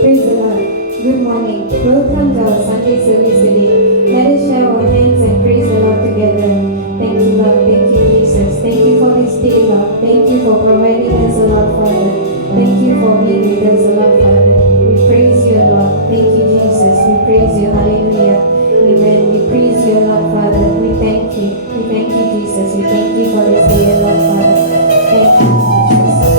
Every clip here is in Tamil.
Praise the Lord. Good morning. Welcome to our Sunday service today. Let us share our hands and praise the Lord together. Thank you, Lord. Thank you, Jesus. Thank you for this day, Lord. Thank you for providing us, O Lord, Father. Thank you for being with us, O Lord, Father. We praise you, Lord. Thank you, Jesus. We praise you. Hallelujah. Amen. We praise you, Lord, Father. We thank you. We thank you, Jesus. We thank you for this day, Lord, Father. Thank you, Jesus.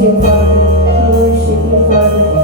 you, Father. We worship you, Father.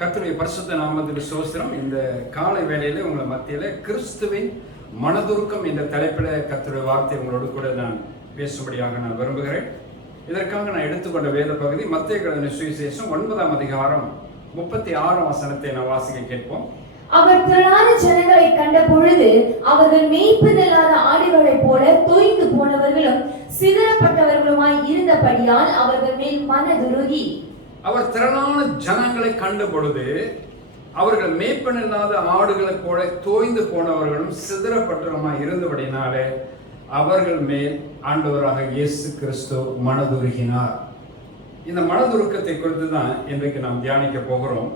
கர்த்தருடைய பரிசுத்த நாமத்துக்கு ஸ்தோத்திரம். இந்த காலை வேளையில உங்களை மத்தியில கிறிஸ்துவின் மனதுருக்கம் என்ற தலைப்பில் கர்த்தருடைய வார்த்தை உங்களோடு கூட நான் பேசும்படியாக நான் விரும்புகிறேன். இதற்காக நான் எடுத்துக்கொண்ட வேத பகுதி மத்தேயு எழுதின சுவிசேஷம் 9ஆம் அதிகாரம் 36ஆம் வசனத்தை நான் வாசிக்க கேட்போம். அவர் திரளான ஜனங்களை கண்ட பொழுது அவர்கள் மேய்ப்பதில்லாத ஆடுகளைப் போல தொய்ந்து போனவர்களும் சிதறப்பட்டவர்களுமாய் இருந்தபடியால் அவர்கள் மேல் மனதுருகி, அவர் திரளான ஜனங்களை கண்ட பொழுது அவர்கள் மேய்ப்பனில்லாத ஆடுகளைப் போல தோய்ந்து போனவர்களும் சிதறப்பட்டவர்களுமாய் இருந்தபடினாலே அவர்கள் மேல் ஆண்டவராக இயேசு கிறிஸ்து மனதுருகினார். இந்த மனதுருக்கத்தை குறித்து தான் இன்றைக்கு நாம் தியானிக்க போகிறோம்.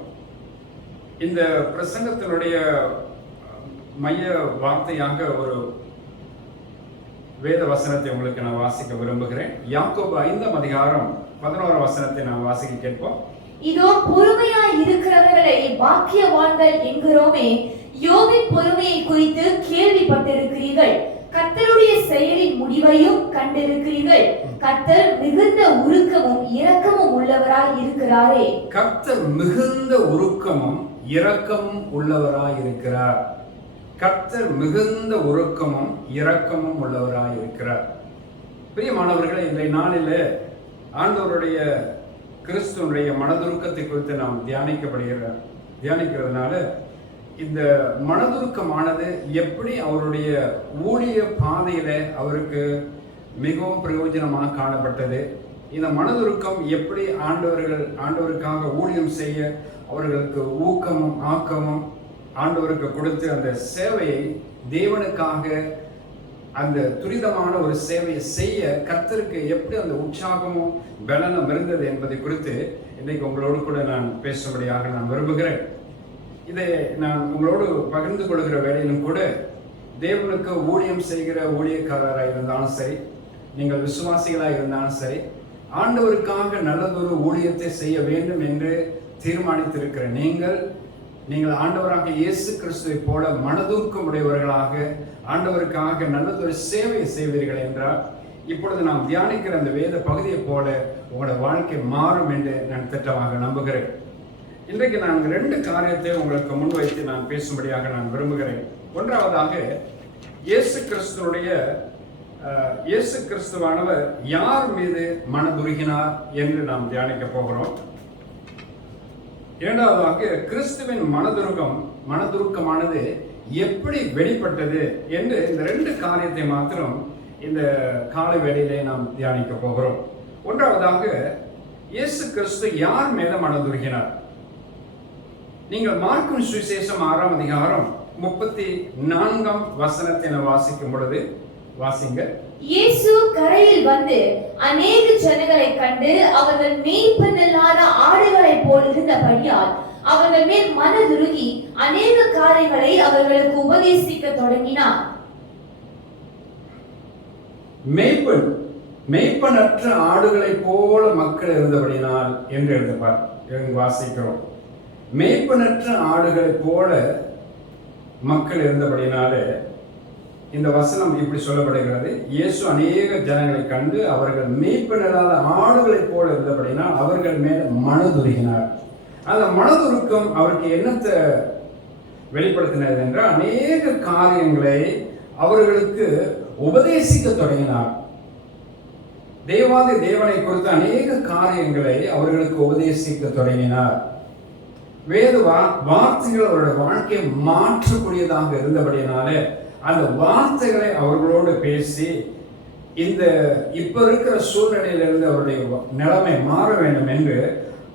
இந்த பிரசங்கத்தினுடைய மைய வார்த்தையாக ஒரு வேத வசனத்தை உங்களுக்கு நான் வாசிக்க விரும்புகிறேன். யாக்கோபு 5ஆம் அதிகாரம் 11ஆம் வசனத்தை நான் வாசிக்க கேட்போம். இதோ பொறுமையாய் இருக்கிறவர்களை பாக்கியவான்கள் என்கிறோமே, யோபின் பொறுமையை குறித்து கேள்விப்பட்டிருக்கிறீர்கள், கர்த்தருடைய செயலின் முடிவையும் கண்டிருக்கிறீர்கள். கர்த்தர் மிகுந்த உருக்கமும் இரக்கமும் உள்ளவராய் இருக்கிறாரே. கர்த்தர் மிகுந்த உருக்கமும் இரக்கமும் உள்ளவராய் இருக்கிறார். கர்த்தர் மிகுந்த உருக்கமும் இரக்கமும் உள்ளவராய் இருக்கிறார். பிரியமானவர்களே, இன்றைய நாளில் ஆண்டவருடைய கிறிஸ்துவனுடைய மனதுருக்கத்தை குறித்து நாம் தியானிக்கிறதுனால இந்த மனதுருக்கமானது எப்படி அவருடைய ஊழிய பாதையில அவருக்கு மிகவும் பிரயோஜனமாக காணப்பட்டது, இந்த மனதுருக்கம் எப்படி ஆண்டவருக்காக ஊழியம் செய்ய அவர்களுக்கு ஊக்கமும் ஆக்கமும் ஆண்டவருக்கு கொடுத்து அந்த சேவையை தேவனுக்காக அந்த துரிதமான ஒரு சேவையை செய்ய கர்த்தருக்கு எப்படி அந்த உற்சாகமும் பலனும் இருந்தது என்பதை குறித்து இன்னைக்கு உங்களோடு கூட நான் பேசும்படியாக நான் விரும்புகிறேன். இதை நான் உங்களோடு பகிர்ந்து கொள்கிற வேளையிலும் கூட தேவனுக்கு ஊழியம் செய்கிற ஊழியக்காரராக இருந்தாலும் சரி, நீங்கள் விசுவாசிகளாக இருந்தாலும் சரி, ஆண்டவருக்காக நல்லதொரு ஊழியத்தை செய்ய வேண்டும் என்று தீர்மானித்திருக்கிற நீங்கள் ஆண்டவராக இயேசு கிறிஸ்துவை போல மனதுருக்கம் உடையவர்களாக ஆண்டவருக்காக நல்லதொரு சேவையை செய்வீர்கள் என்றால் இப்பொழுது நாம் தியானிக்கிற அந்த வேத பகுதியை போல உங்களோட வாழ்க்கை மாறும் என்று நான் திட்டமாக நம்புகிறேன். இன்றைக்கு நான் 2 காரியத்தை உங்களுக்கு முன்வைத்து நான் பேசும்படியாக நான் விரும்புகிறேன். ஒன்றாவதாக, இயேசு கிறிஸ்துவானவர் யார் மீது மனதுருகினார் என்று நாம் தியானிக்க போகிறோம். இரண்டாவதாக, கிறிஸ்துவின் மனதுருக்கமானது எப்படி வெளிப்பட்டது என்று இந்த 2 காரியத்தை மாத்திரம் இந்த காலை வேளையிலே நாம் தியானிக்க போகிறோம். ஒன்றாவதாக, இயேசு கிறிஸ்து யார் மேல மனதுருகினார்? நீங்கள் மார்க்கும் சுவிசேஷம் 6ஆம் அதிகாரம் 34ஆம் வசனத்தை வாசிக்கும் பொழுது வாசிங்க. இயேசு கரையில் வந்து அநேக ஜனங்களை கண்டு அவர்கள் மேய்ப்பனில்லாத ஆடுகளைப் போல் இருந்தபடியால் அவர்கள் மேல் மனதுருகி அநேக காரியங்களை அவர்களுக்கு உபதேசிக்க தொடங்கினார். மேய்ப்பனற்ற ஆடுகளைப் போல மக்கள் இருந்தபடினால் என்று வாசிக்கிறோம். மேய்ப்பனற்ற ஆடுகளைப் போல மக்கள் இருந்தபடினாலே இந்த வசனம் இப்படி சொல்லப்படுகிறது. இயேசு அநேக ஜனங்களை கண்டு அவர்கள் மேய்ப்பனில்லாத ஆடுகளைப் போல இருந்தபடினால் அவர்கள் மேல் மனதுருகினார். அந்த மனதுருக்கம் அவருக்கு என்னத்தை வெளிப்படுத்தினது என்றால், அநேக காரியங்களை அவர்களுக்கு உபதேசிக்க தொடங்கினார். தேவாதி தேவனை குறித்து அநேக காரியங்களை அவர்களுக்கு உபதேசிக்க தொடங்கினார். வேத வார்த்தைகள் அவருடைய வாழ்க்கையை மாற்றக்கூடியதாக இருந்தபடினாலே அந்த வார்த்தைகளை அவர்களோடு பேசி இப்ப இருக்கிற சூழ்நிலையிலிருந்து அவருடைய நிலைமை மாற வேண்டும் என்று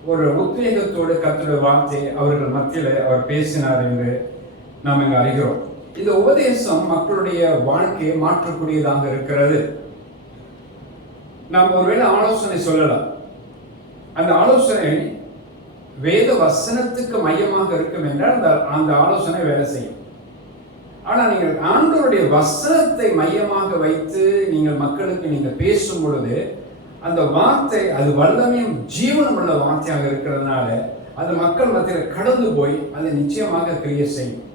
ஒரு உத்வேகத்தோடு கர்த்தருடைய வார்த்தை அவர்கள் மத்தியில் அவர் பேசினார் என்று நாம் இங்கு அறிகிறோம். இந்த உபதேசம் மக்களுடைய வாழ்க்கையை மாற்றக்கூடியதாக இருக்கிறது. நாம் ஒருவேளை ஆலோசனை சொல்லலாம். அந்த ஆலோசனை வேத வசனத்துக்கு மையமாக இருக்கும் என்றால் அந்த ஆலோசனை வேலை செய்யும். ஆனால் நீங்கள் ஆண்டவருடைய வசனத்தை மையமாக வைத்து நீங்கள் மக்களுக்கு பேசும் பொழுது அந்த வார்த்தை அது வல்லமையும் ஜீவனம் உள்ள வார்த்தையாக இருக்கிறதுனால அது மக்கள் மத்தியில் கடந்து போய் அது நிச்சயமாக கிரியை செய்யும்.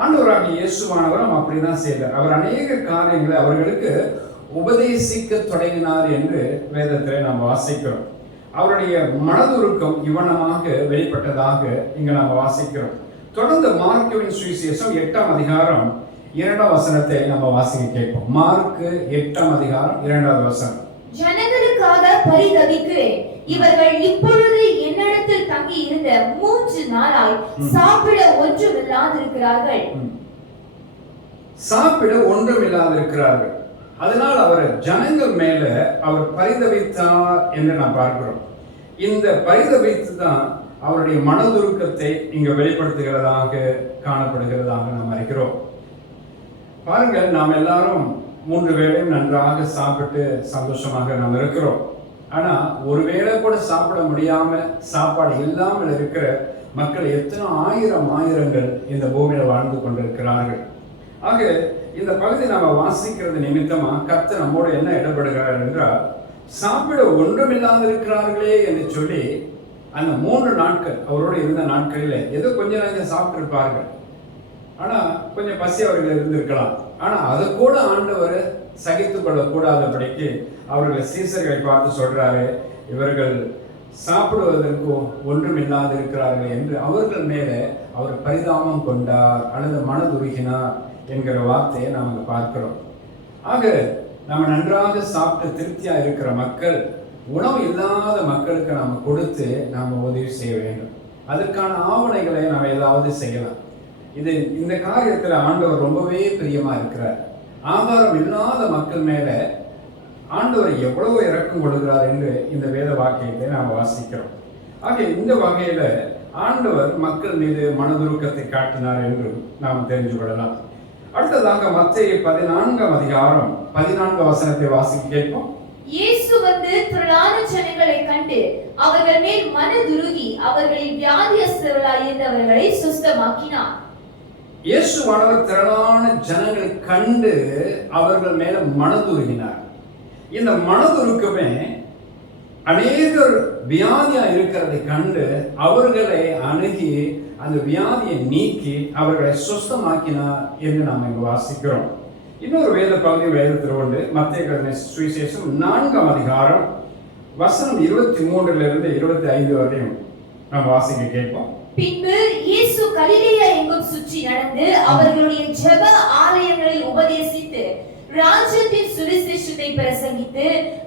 ஆண்டவராக இயேசுவானவரும் அப்படிதான் செய்தார். அவர் அநேக காரியங்களை அவர்களுக்கு உபதேசிக்க தொடங்கினார் என்று வேதத்தில் நாம் வாசிக்கிறோம். அவருடைய மனதுருக்கம் இவ்வனமாக வெளிப்பட்டதாக இங்கு நாம் வாசிக்கிறோம். தொடர்ந்து மார்க்குவின் சுவிசேஷம் 8ஆம் அதிகாரம் 2ஆம் வசனத்தை நம்ம வாசிக்க கேட்போம். மார்க்கு 8ஆம் அதிகாரம் 2வது வசனம். ஜனங்களுக்காக பரிதபிக்கிறேன், இவர்கள் இப்பொழுது என்னிடத்தில் தங்கி இருந்த 3 நாளாய் சாப்பிட ஒன்றுமில்லாதிருக்கிறார்கள். சாப்பிட ஒன்றுமில்லாதிருக்கிறார்கள். அதனால் அவர் ஜனங்கள் மேல அவர் பரிதபித்தார் என்று நாம் பார்க்கிறோம். இந்த பரிதபித்து தான் அவருடைய மனதுருக்கத்தை இங்கு வெளிப்படுத்துகிறதாக காணப்படுகிறதாக நாம் அறிகிறோம். பாருங்கள், நாம் எல்லாரும் 3 வேளையும் நன்றாக சாப்பிட்டு சந்தோஷமாக நாம் இருக்கிறோம். ஆனா ஒரு வேளை கூட சாப்பிட முடியாம சாப்பாடு இல்லாமல் இருக்கிற மக்கள் எத்தனை ஆயிரங்கள் இந்த பூமியில வாழ்ந்து கொண்டிருக்கிறார்கள். ஆக இந்த பகுதி நாம வாசிக்கிறது நிமித்தமா கர்த்தர் நம்மோடு என்ன இடப்படுகிறார் என்றால், சாப்பிட ஒன்றுமில்லாது இருக்கிறார்களே என்று சொல்லி அந்த 3 நாட்கள் அவரோடு இருந்த நாட்களில் ஏதோ கொஞ்சம் கொஞ்சம் சாப்பிட்டிருப்பார்கள். ஆனால் கொஞ்சம் பசி அவர்கள் இருந்திருக்கலாம். ஆனால் அதை கூட ஆண்டவர் சகித்து கொள்ளக்கூடாதபடிக்கு அவர்கள் சீசர்களை பார்த்து சொல்றாரு, இவர்கள் சாப்பிடுவதற்கு ஒன்றுமில்லாது இருக்கிறார்கள் என்று அவர்கள் மேலே அவர் பரிதாபம் கொண்டார் அல்லது மனதுருகினார் என்கிற வார்த்தையை நாம் பார்க்கிறோம். ஆக நம்ம நன்றாக சாப்பிட்டு திருப்தியா இருக்கிற மக்கள் உணவு இல்லாத மக்களுக்கு நாம் கொடுத்து நாம் உதவி செய்ய வேண்டும். அதற்கான ஆவணைகளை நம்ம ஏதாவது செய்யலாம். இந்த காரியத்தில் ஆண்டவர் ரொம்பவே பிரியமா இருக்கிறார். ஆகாரம் இல்லாத மக்கள் மேல ஆண்டவர் எவ்வளவு இரக்கம் கொடுக்கிறார் என்று இந்த வேத வாக்கியத்தை நாம் வாசிக்கிறோம். ஆக இந்த வகையில ஆண்டவர் மக்கள் மீது மனதுருக்கத்தை காட்டினார் என்று நாம் தெரிந்து கொள்ளலாம். அடுத்ததாக மத்தேயு 14ஆம் அதிகாரம் 14 வசனத்தை வாசிக்க கேட்போம். இயேசு வந்து திரளான ஜனங்களை கண்டு அவர்கள் மேல் மனதுருகி அவர்களில் வியாதியஸ்தர்களாய் இருந்தவர்களை சுஸ்தமாக்கினார். இயேசுவானவர் திரளான ஜனங்களை கண்டு அவர்கள் மேல மனதுருகினார். இந்த மனதுருக்கமே அநேகர் வியாதியா இருக்கிறதை கண்டு அவர்களை அணுகி அந்த வியாதியை நீக்கி அவர்களை சுஸ்தமாக்கினார் என்று நாம் இங்கு வாசிக்கிறோம். இன்னொரு வேத பகுதி வேதத்தில் உண்டு. மத்தேயு சுவிசேஷம் 4ஆம் அதிகாரம் வசனம் 23 25 வரையும் நாம் வாசிக்க கேட்போம். பின்பு இயேசு கலிலேயா எங்கும் சுற்றி நடந்து அவர்களுடைய ஜெப ஆலயங்களில் உபதேசித்து ராஜ்யத்தின் சுவிசேஷத்தை பிரசங்கித்து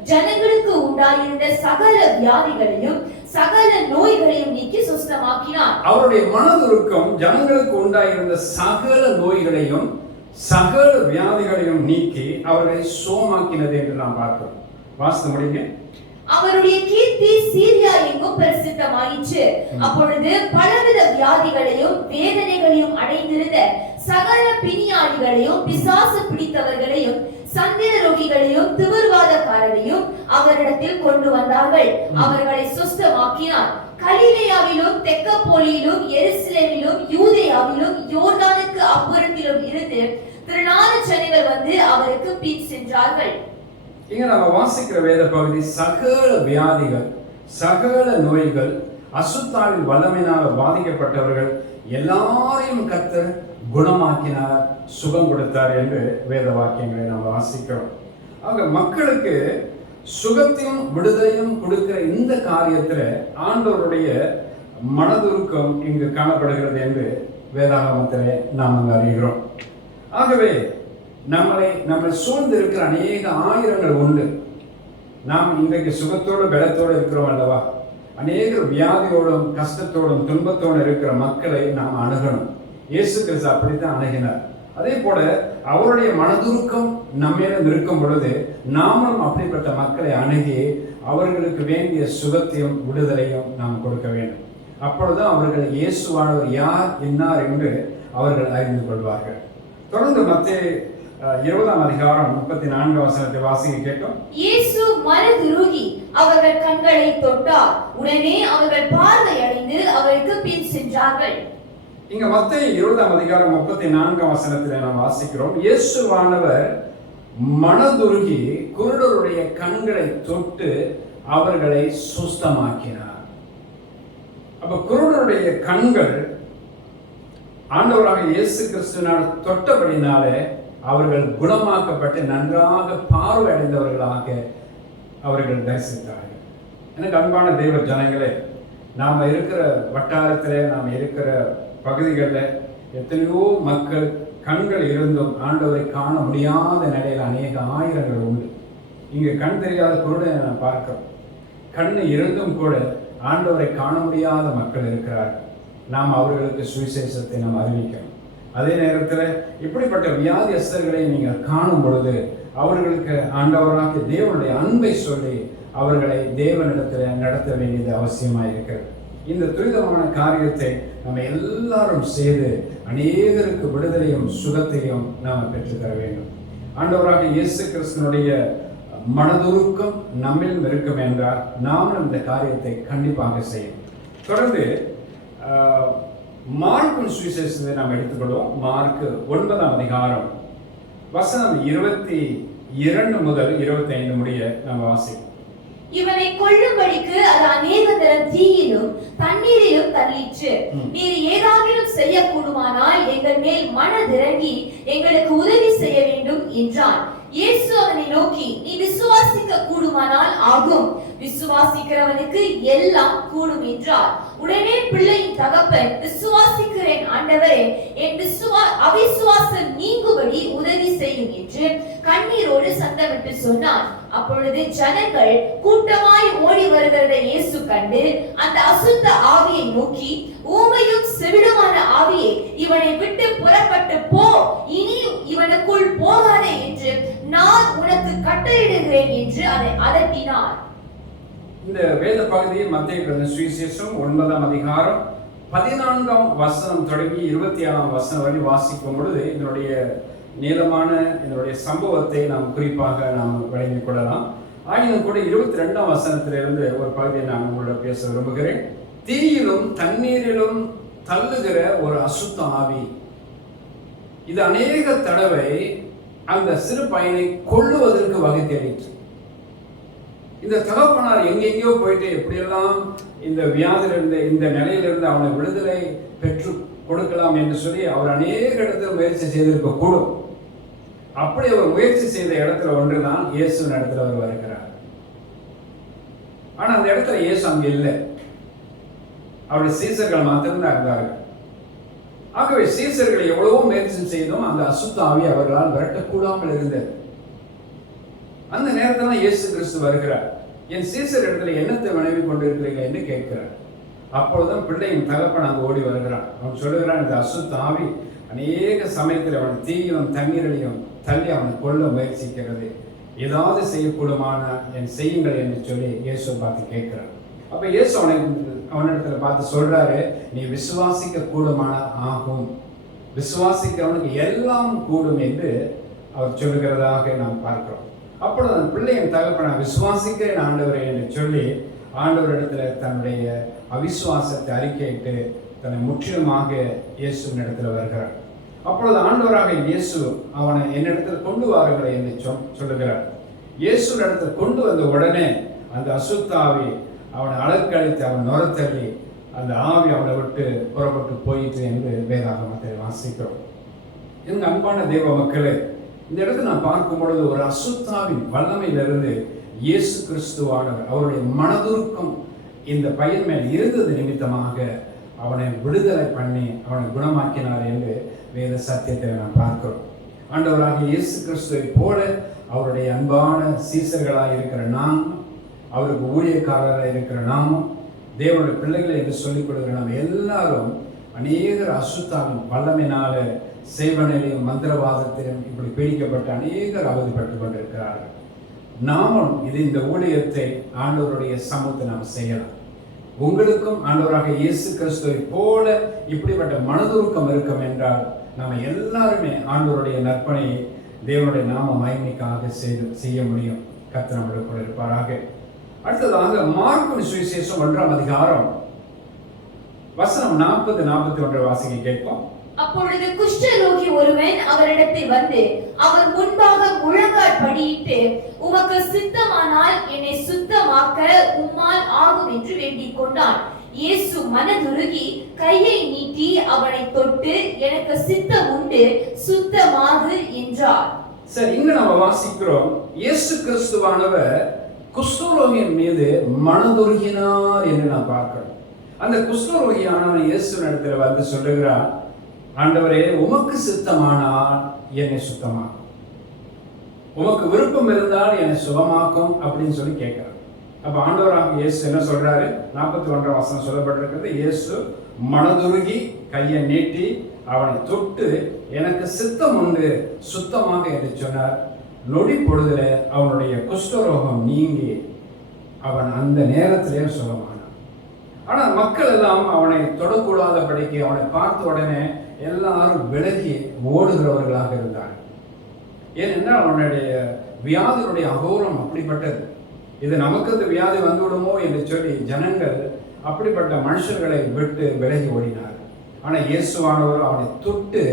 ஜனங்களுக்கு உண்டாயிருந்த சகல வியாதிகளையும் சகல நோய்களையும் நீக்கி சுஸ்தமாக்கினார். அவருடைய மனதுருக்கம் ஜனங்களுக்கு உண்டாயிருந்த சகல நோய்களையும் சகல வியாதிகளையும் நீக்கி அவர்களை சோமாக்கினது என்று நாம் பார்க்கிறோம். வாசிக்க முடியுங்க. அவருடைய கீர்த்தி சீரியா எங்கும் பிரசித்தமாயிற்று. அப்பொழுது பலவித வியாதிகளையும் வேதனைகளையும் அடைந்திருந்த சகல பிணியாளிகளையும் பிசாசு பிடித்தவர்களையும் சந்திர ரோகிகளையும் திமிர்வாதக்காரரையும் அவரிடத்தில் கொண்டு வந்தார்கள். அவர்களை சுஸ்தமாக்கினார். கலிலேயாவிலும் தெக்கப்போலியிலும் எருசலேமிலும் யூதேயாவிலும் யோர்தானுக்கு அப்புறத்திலும் இருந்து திரளான ஜனங்கள் வந்து அவருக்கு பின் சென்றார்கள். இங்க நம்ம வாசிக்கிற வேத பகுதி சகல வியாதிகள் சகல நோய்கள் அசுத்தாவின் வல்லமையினால் பாதிக்கப்பட்டவர்கள் எல்லாரையும் கர்த்தர் குணமாக்கினார், சுகம் கொடுத்தார் என்று வேத வாக்கியங்களை நாம் வாசிக்கிறோம். ஆக மக்களுக்கு சுகத்தையும் விடுதலையும் கொடுக்கிற இந்த காரியத்தில் ஆண்டவருடைய மனதுருக்கம் இங்கு காணப்படுகிறது என்று வேதாகமத்திலே நாம் அங்கு அறிகிறோம். ஆகவே நம்மை சூழ்ந்து இருக்கிற அநேக ஆயிரங்கள் உண்டு. நாம் இன்றைக்கு சுகத்தோடு பலத்தோடு இருக்கிறோம் அல்லவா? அநேக வியாதியோடும் கஷ்டத்தோடும் துன்பத்தோடு இருக்கிற மக்களை நாம் அணுகணும். இயேசு கிறிஸ்து அப்படித்தான் அணுகினார். அதே போல அவருடைய மனதுருக்கம் நம்மிடம் இருக்கும் பொழுது நாமும் அப்படிப்பட்ட மக்களை அணுகி அவர்களுக்கு வேண்டிய சுகத்தையும் விடுதலையும் நாம் கொடுக்க வேண்டும். அப்பொழுதுதான் அவர்கள் இயேசுவானவர் யார் என்னார் என்று அவர்கள் அறிந்து கொள்வார்கள். தொடர்ந்து மத்தேயு 20ஆம் அதிகாரம் 34 வசனத்தை வாசிக்க கேட்டோம். இயேசு மனதுருகி அவர்கள் கண்களை தொட்டார். உடனே அவர்கள் பார்வை அடைந்து அவருக்கு பின் சென்றார்கள். இங்க மத்தேயு 20ஆம் அதிகாரம் 34 வசனத்தில் நாம் வாசிக்கிறோம். இயேசுவானவர் மனதுருகி குருடருடைய கண்களை தொட்டு அவர்களை சுஸ்தமாக்கினார். அப்ப குருடருடைய கண்கள் ஆண்டவராக இயேசு கிறிஸ்துவினால் தொட்டபடினாலே அவர்கள் குணமாக்கப்பட்டு நன்றாக பார்வை அடைந்தவர்களாக அவர்கள் தரிசித்தார்கள். எனக்கு அன்பான தெய்வ ஜனங்களே, நாம் இருக்கிற வட்டாரத்திலே நாம் இருக்கிற பகுதிகளில் எத்தனையோ மக்கள் கண்கள் இருந்தும் ஆண்டவரை காண முடியாத நிலையில் அநேக ஆயிரங்கள் உண்டு. இங்கு கண் தெரியாத குருடனை நான் பார்க்கிறோம். கண் இருந்தும் கூட ஆண்டவரை காண முடியாத மக்கள் இருக்கிறார்கள். நாம் அவர்களுக்கு சுவிசேஷத்தை நாம் அறிவிக்கணும். அதே நேரத்தில் இப்படிப்பட்ட வியாதியஸ்தர்களை நீங்கள் காணும் பொழுது அவர்களுக்கு ஆண்டவராகிய தேவனுடைய அன்பை சொல்லி அவர்களை தேவனிடத்தில் நடத்த வேண்டியது அவசியமாக இருக்கிறது. இந்த துரிதமான காரியத்தை நம்ம எல்லாரும் செய்து அநேகருக்கு விடுதலையும் சுகத்தையும் நாம் பெற்றுத்தர வேண்டும். ஆண்டவராக இயேசு கிறிஸ்துனுடைய மனதுருக்கம் நம்மிலும் இருக்கும் என்றால் நாமும் இந்த காரியத்தை கண்டிப்பாக செய்யும். தொடர்ந்து மார்க்கின் சுவிசேஷத்தை நாம் எடுத்துக்கொள்வோம். மார்க் 9ஆம் அதிகாரம் வசனம் 22 முதல் 25 முடிய நம்ம வாசிப்போம். இவனை கொல்லும்படிக்கு அது அநேக தரம் தீயிலும் தண்ணீரிலும் தள்ளிற்று. நீர் ஏதாகிலும் செய்யக்கூடுமானால் எங்கள் மேல் மனதிறங்கி எங்களுக்கு உதவி செய்ய வேண்டும் என்றான். இயேசு அவனை நோக்கி, நீ விசுவாசிக்க கூடுமானால் ஆகும், விசுவாசிக்கிறவனுக்கு எல்லாம் கூடும் என்றார். உடனே பிள்ளையின் தகப்பன், விசுவாசிக்கிறேன் ஆண்டவரே, என் அவிசுவாசம் நீங்கும்படி உதவி செய்யும் என்று கண்ணீரோடு சத்தமிட்டு சொன்னான். அப்பொழுது ஜனங்கள் கூட்டமாய் ஓடி வருகிறதை இயேசு கண்டு அந்த அசுத்த ஆவியை நோக்கி, ஊமையும் செவிடுமான ஆவியே, இவனை விட்டு புறப்பட்டு போ, இனி இவனுக்குள் போகாதே என்று நான் உனக்கு கட்டளையிடுகிறேன் என்று அதை அதட்டினார். இந்த வேத பகுதியை மத்தேயு எழுதின சுவிசேஷம் 9ஆம் அதிகாரம் 14ஆம் வசனம் தொடங்கி 27ஆம் வசனம் வரை வாசிக்கும் பொழுது இதனுடைய நீளமான இதனுடைய சம்பவத்தை நாம் குறிப்பாக நாம் வழங்கிக் கொள்ளலாம். ஆயினும் கூட 22ஆம் வசனத்திலிருந்து ஒரு பகுதியை நான் உங்களோட பேச விரும்புகிறேன். தீயிலும் தண்ணீரிலும் தள்ளுகிற ஒரு அசுத்த ஆவி. இது அநேக தடவை அந்த சிறு பையனை கொல்லுவதற்கு வகை தேடிற்று. இந்த தகப்பனார் எங்கெங்கயோ போயிட்டு எப்படியெல்லாம் இந்த வியாதியிலிருந்து இந்த நிலையிலிருந்து அவனை விடுதலை பெற்று கொடுக்கலாம் என்று சொல்லி அவர் அநேக இடத்துல முயற்சி செய்திருக்க கூடும். அப்படி அவர் முயற்சி செய்த இடத்துல ஒன்றுதான் இயேசுவின் இடத்துல அவர் வருகிறார். ஆனா அந்த இடத்துல இயேசு அங்க இல்லை, அவருடைய சீசர்கள் மாத்திரம்தான் இருந்தார்கள். ஆகவே சீசர்கள் எவ்வளவோ முயற்சி செய்தும் அந்த அசுத்த ஆவி அவர்களால் விரட்டக்கூடாமல் இருந்தது. அந்த நேரத்தில் இயேசு கிறிஸ்து வருகிறார். என் சீசர் இடத்துல என்னத்தை வினவி கொண்டிருக்கிறீங்க என்று கேட்கிறார். அப்பொழுதுதான் பிள்ளையின் தகப்பன் அங்கு ஓடி வருகிறான். அவன் சொல்லுகிறான், இந்த அசுத்த ஆவி அநேக சமயத்தில் அவன் தீயிலும் தண்ணீரையும் தள்ளி அவனை கொல்ல முயற்சிக்கிறது, ஏதாவது செய்யக்கூடுமான என் செய்யுங்கள் என்று சொல்லி இயேசு பார்த்து கேட்கிறார். அப்ப இயேசு அவனிடத்துல பார்த்து சொல்றாரு, நீ விசுவாசிக்க கூடுமான ஆகும், விசுவாசிக்கிறவனுக்கு எல்லாம் கூடும் என்று அவர் சொல்லுகிறதாக நாம் பார்க்கிறோம். அப்பொழுது அந்த பிள்ளையின் தகப்பனை விசுவாசிக்கிறேன் ஆண்டவரே என்று சொல்லி ஆண்டவரிடத்துல தன்னுடைய அவிசுவாசத்தை அறிக்கையிட்டு தன்னை முற்றிலுமாக இயேசுவின் இடத்துல வருகிறார். அப்பொழுது ஆண்டவராக இயேசு அவனை என்னிடத்துல கொண்டு வாருங்கள் என்று சொல்லுகிறார். இயேசுவின் இடத்துல கொண்டு வந்த உடனே அந்த அசுத்தாவி அவனை அலக்கழித்து அவன் நுரத்தள்ளி அந்த ஆவி அவனை விட்டு புறப்பட்டு போயிற்று என்று வேதாகமத்தை வாசிக்கிறோம். எங்க அன்பான தேவ மக்களே, இந்த இடத்துல நான் பார்க்கும் பொழுது ஒரு அசுத்தாவின் வல்லமையிலிருந்து இயேசு கிறிஸ்துவானவர் அவருடைய மனதுருக்கம் இந்த பையன் மேல் இருந்தது நிமித்தமாக அவனை விடுதலை பண்ணி அவனை குணமாக்கினார் என்று வேத சத்தியத்தை நாம் பார்க்கிறோம். ஆண்டவராக இயேசு கிறிஸ்துவை போல அவருடைய அன்பான சீசர்களாக இருக்கிற நாம், அவருக்கு ஊழியக்காரராக இருக்கிற நாமும், தேவனுடைய பிள்ளைகளை என்று சொல்லிக் கொடுக்கிற நாம் எல்லாரும் அநேகர் அசுத்தாவின் வல்லமையினால செய்வனிலையும் மந்திரவாதத்திலும் இப்படி பீடிக்கப்பட்ட அநேகர் அவதிப்பட்டு கொண்டிருக்கிறார்கள். நாமும் இந்த ஊழியத்தை ஆண்டவருடைய சமூகத்தை நாம் செய்யலாம். உங்களுக்கும் ஆண்டவராக இயேசு கிறிஸ்துவை போல இப்படிப்பட்ட மனதுருக்கம் இருக்கும் என்றால் நாம் எல்லாருமே ஆண்டவருடைய நற்பணியை தேவனுடைய நாம மகிமைக்காக செய்ய முடியும். கர்த்தர் நம்முடைய கூட இருப்பாராக. அடுத்ததாக மார்க்கு சுவிசேஷம் 1ஆம் அதிகாரம் வசனம் 40-41 வாசிக்க கேட்போம். அப்பொழுது குஷ்டரோகி ஒருவன் அவரிடத்தில் வந்து அவர் முன்பாக முழங்கால் படியிட்டு, உமக்கு சித்தமானால் என்னை சுத்தமாக்க உம்மால் ஆகும் என்று வேண்டிக் கொண்டான். இயேசு மனதுருகி கையை நீட்டி அவனை தொட்டு, எனக்கு சித்தம் உண்டு, சுத்தமாகு என்றார். சரி, இங்க நம்ம வாசிக்கிறோம், இயேசு கிறிஸ்துவானவர் குஷ்டரோகியின் மீது மனதுருகினார் என்று நான் பார்க்கிறோம். அந்த குஷ்டரோகியானவன் இயேசுவின் இடத்துல வந்து சொல்லுகிறான், ஆண்டவரே, உமக்கு சித்தமானால் என்னை சுத்தமாக்கும், உமக்கு விருப்பம் இருந்தால் என்னை சுகமாக்கும் அப்படின்னு சொல்லி கேட்கிறார். அப்ப ஆண்டவராக இயேசு என்ன சொல்றாரு? 41ஆம் வசனம் சொல்லப்பட்டிருக்கிறது. இயேசு மனதுருகி கையை நீட்டி அவனை தொட்டு, எனக்கு சித்தம் உண்டு, சுத்தமாக என்று சொன்னார். நொடி பொழுதுல அவனுடைய குஷ்டரோகம் நீங்கி அவன் அந்த நேரத்திலே சுகமானான். ஆனால் மக்கள் எல்லாம் அவனை தொடக்கூடாதபடிக்கு அவனை பார்த்த உடனே எல்லாரும் விலகி ஓடுகிறவர்களாக இருந்தார்கள். ஏனென்றால் அவனுடைய வியாதியினுடைய அகோரம் அப்படிப்பட்டது. இது நமக்கு இந்த வியாதி வந்துவிடுமோ என்று சொல்லி ஜனங்கள் அப்படிப்பட்ட மனுஷர்களை விட்டு விலகி ஓடினார். ஆனால் இயேசுவானவர் அவனை தொட்டு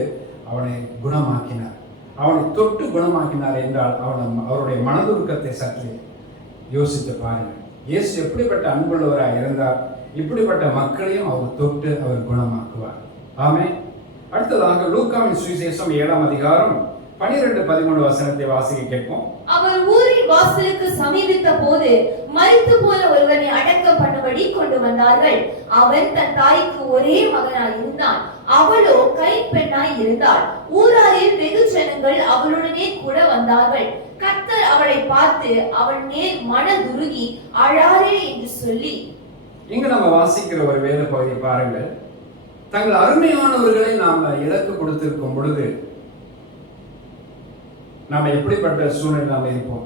அவனை குணமாக்கினார். அவனை தொட்டு குணமாக்கினார் என்றால் அவருடைய மனதுருக்கத்தை சற்று யோசித்து பாருங்கள். இயேசு எப்படிப்பட்ட அன்புள்ளவராக இருந்தார், இப்படிப்பட்ட மக்களையும் அவர் தொட்டு அவர் குணமாக்குவார். ஆமென். அடுத்ததாக லூக்காவின் சுவிசேஷம் 7ஆம் அதிகாரம் 12-13 வசனத்தை வாசிக்க கேட்போம். அவர் ஊரின் வாசலுக்கு சமீபித்த போது மரித்து போன ஒருவனை அடக்கம் பண்ணும்படி கொண்டு வந்தார்கள். அவன் தன் தாய்க்கு ஒரே மகனாய் இருந்தான். அவளோ கைம்பெண்ணாய் இருந்தாள். ஊராரில் வெகு ஜனங்கள் அவளுடனே கூட வந்தார்கள். கர்த்தர் அவளை பார்த்து அவள் மேல் மனதுருகி அழாரே என்று சொல்லி. இங்கு நம்ம வாசிக்கிற ஒரு வேத பகுதியை பாருங்கள். தங்கள் அருமையானவர்களை நாம இலக்கு கொடுத்திருக்கும் பொழுது நாம எப்படிப்பட்ட சூழ்நிலை நாம் இருப்போம்?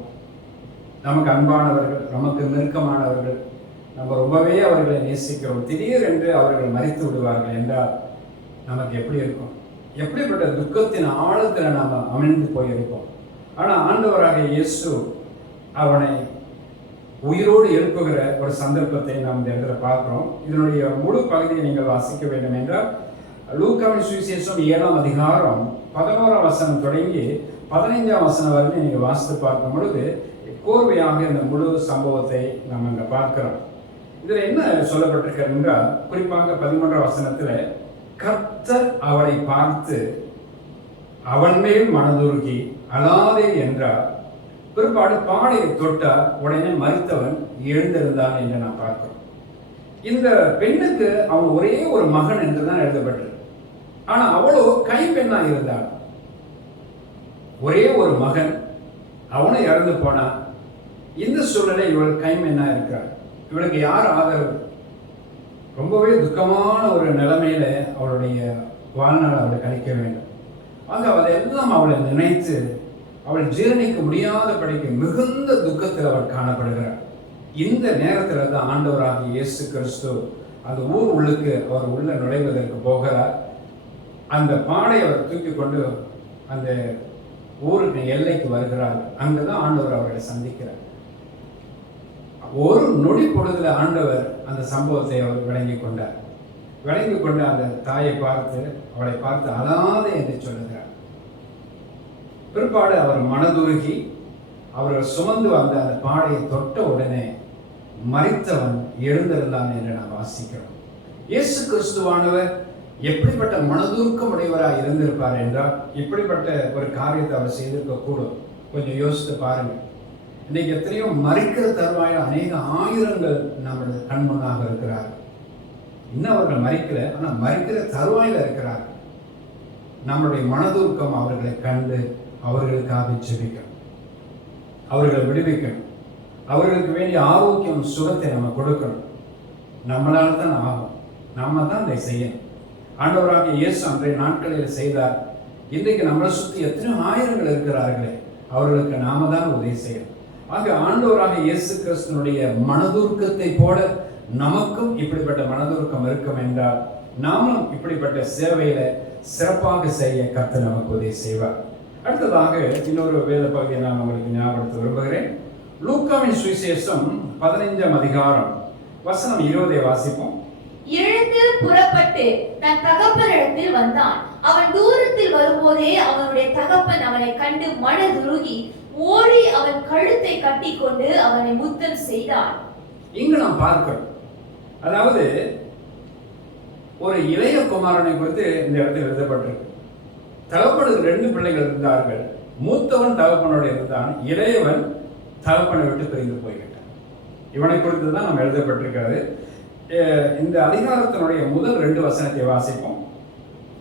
நமக்கு அன்பானவர்கள், நமக்கு நெருக்கமானவர்கள், நம்ம ரொம்பவே அவர்களை நேசிக்கிறோம். திடீரென்று அவர்கள் மரித்து விடுவார்கள் என்றால் நமக்கு எப்படி இருக்கும்? எப்படிப்பட்ட துக்கத்தின் ஆழத்தில் நாம் அமிழ்ந்து போயிருப்போம். ஆனால் ஆண்டவராக இயேசு அவனை உயிரோடு எழுப்புகிற ஒரு சந்தர்ப்பத்தை நாம் இந்த இடத்துல பார்க்கிறோம். இதனுடைய முழு பகுதியை நீங்கள் வாசிக்க வேண்டும் என்றால் லூக்காவின் சுவிசேஷம் 7ஆம் அதிகாரம் 11ஆம் வசனம் தொடங்கி 15ஆம் வசனம் வரைக்கும் நீங்கள் வாசித்து பார்க்கும் பொழுது கோர்வையாக இந்த முழு சம்பவத்தை நம்ம இங்கே பார்க்கிறோம். இதில் என்ன சொல்லப்பட்டிருக்கிறது என்றால், குறிப்பாக 13ஆம் வசனத்தில் கர்த்தர் அவளை பார்த்து அவன் மேல் மனதுருகி அழாதே என்றார். பிற்பாடு பாடையை தொட்டார். உடனே மரித்தவன் எழுந்திருந்தான் என்று நான் பார்க்கிறோம். இந்த பெண்ணுக்கு அவன் ஒரே ஒரு மகன் என்று தான் எழுதப்பட்டது. ஆனா அவளோ கைம்பெண்ணா இருந்தாள். ஒரே ஒரு மகன், அவனை இறந்து போனான். இந்த சூழ்நிலை இவள் கைம்பெண்ணா இருக்கிறாள். இவளுக்கு யார் ஆதரவு? ரொம்பவே துக்கமான ஒரு நிலைமையில அவளுடைய வாழ்நாள் அவளை கழிக்க வேண்டும். ஆக அதையெல்லாம் அவளை நினைத்து அவள் ஜீரணிக்க முடியாதபடிக்கு மிகுந்த துக்கத்தில் அவள் காணப்படுகிறார். இந்த நேரத்தில் தான் ஆண்டவராகிய இயேசு கிறிஸ்து அந்த ஊர் உள்ளுக்கு அவர் உள்ள நுழைவதற்கு போகிறார். அந்த பாடை அவர் தூக்கி கொண்டு அந்த ஊருக்கு எல்லைக்கு வருகிறார். அங்குதான் ஆண்டவர் அவர்களை சந்திக்கிறார். ஒரு நொடி பொழுதுல ஆண்டவர் அந்த சம்பவத்தை அவர் விளங்கி கொண்டார். விளங்கி கொண்டு அந்த தாயை பார்த்து அவளை பார்த்து அழாதே என்று சொல்லுகிறார். பிற்பாடு அவர் மனதுருகி அவர்கள் சுமந்து வந்த அந்த பாடையை தொட்ட உடனே மரித்தவன் எழுந்திருந்தான் என்று நாம் வாசிக்கிறோம். இயேசு கிறிஸ்துவானவர் எப்படிப்பட்ட மனதுருக்கம் உடையவராக இருந்திருப்பார் என்றால் இப்படிப்பட்ட ஒரு காரியத்தை அவர் செய்திருக்க கூடும். கொஞ்சம் யோசித்து பாருங்கள். இன்னைக்கு எத்தனையோ மறிக்கிற தருவாயில் அநேக ஆயிரங்கள் நம்மளது கண்முன்னாக இருக்கிறார். இன்னும் அவர்கள் மறிக்கல, ஆனால் மறிக்கிற தருவாயில் இருக்கிறார். நம்மளுடைய மனதுருக்கம் அவர்களை கண்டு அவர்களுக்காக ஜெபிக்கணும், அவர்களை விடுவிக்கணும், அவர்களுக்கு வேண்டிய ஆரோக்கியம் சுகத்தை நம்ம கொடுக்கணும். நம்மளால தான் ஆகும், நாம தான் இதை செய்யணும். ஆண்டவராகிய இயேசு அன்றைய நாட்களில் செய்தார். இன்றைக்கு நம்மளை சுற்றி எத்தனையோ ஆயிரங்கள் இருக்கிறார்களே, அவர்களுக்கு நாம தான் உதவி செய்யணும். ஆக ஆண்டவராக இயேசு கிறிஸ்துனுடைய மனதுருக்கத்தை போல நமக்கும் இப்படிப்பட்ட மனதுருக்கம் இருக்கும் என்றால் நாமும் இப்படிப்பட்ட சேவையில சிறப்பாக செய்ய கர்த்தர் நமக்கு உதவி செய்வார். அடுத்ததாக இன்னொரு வேத பகுதியை நான் உங்களுக்கு ஞாபகப்படுத்த விரும்புகிறேன். லூக்காவின் சுவிசேஷம் 15ஆம் அதிகாரம் வசனம் 20 வாசிப்போம். எழுந்து புறப்பட்டு தன் தகப்பனிடத்தில் வந்தான். அவன் தூரத்தில் வரும்போதே அவனுடைய தகப்பன் அவனை கண்டு மனதுருகி ஓடி அவன் கழுத்தை கட்டி கொண்டு அவனை முத்தம் செய்தான். இங்கு நாம் பார்க்கிறோம், அதாவது ஒரு இளைய குமாரனை குறித்து இந்த இடத்தில் எழுதப்பட்டிருக்கு. தகப்பனுக்கு 2 பிள்ளைகள் இருந்தார்கள். மூத்தவன் தகப்பனோடு இருந்தான், இளையவன் தகப்பனை விட்டு பிரிந்து போய்விட்டான். இவனை குறித்து தான் நம்ம எழுதப்பட்டிருக்கிறது. இந்த அதிகாரத்தினுடைய முதல் 2 வசனத்தை வாசிப்போம்.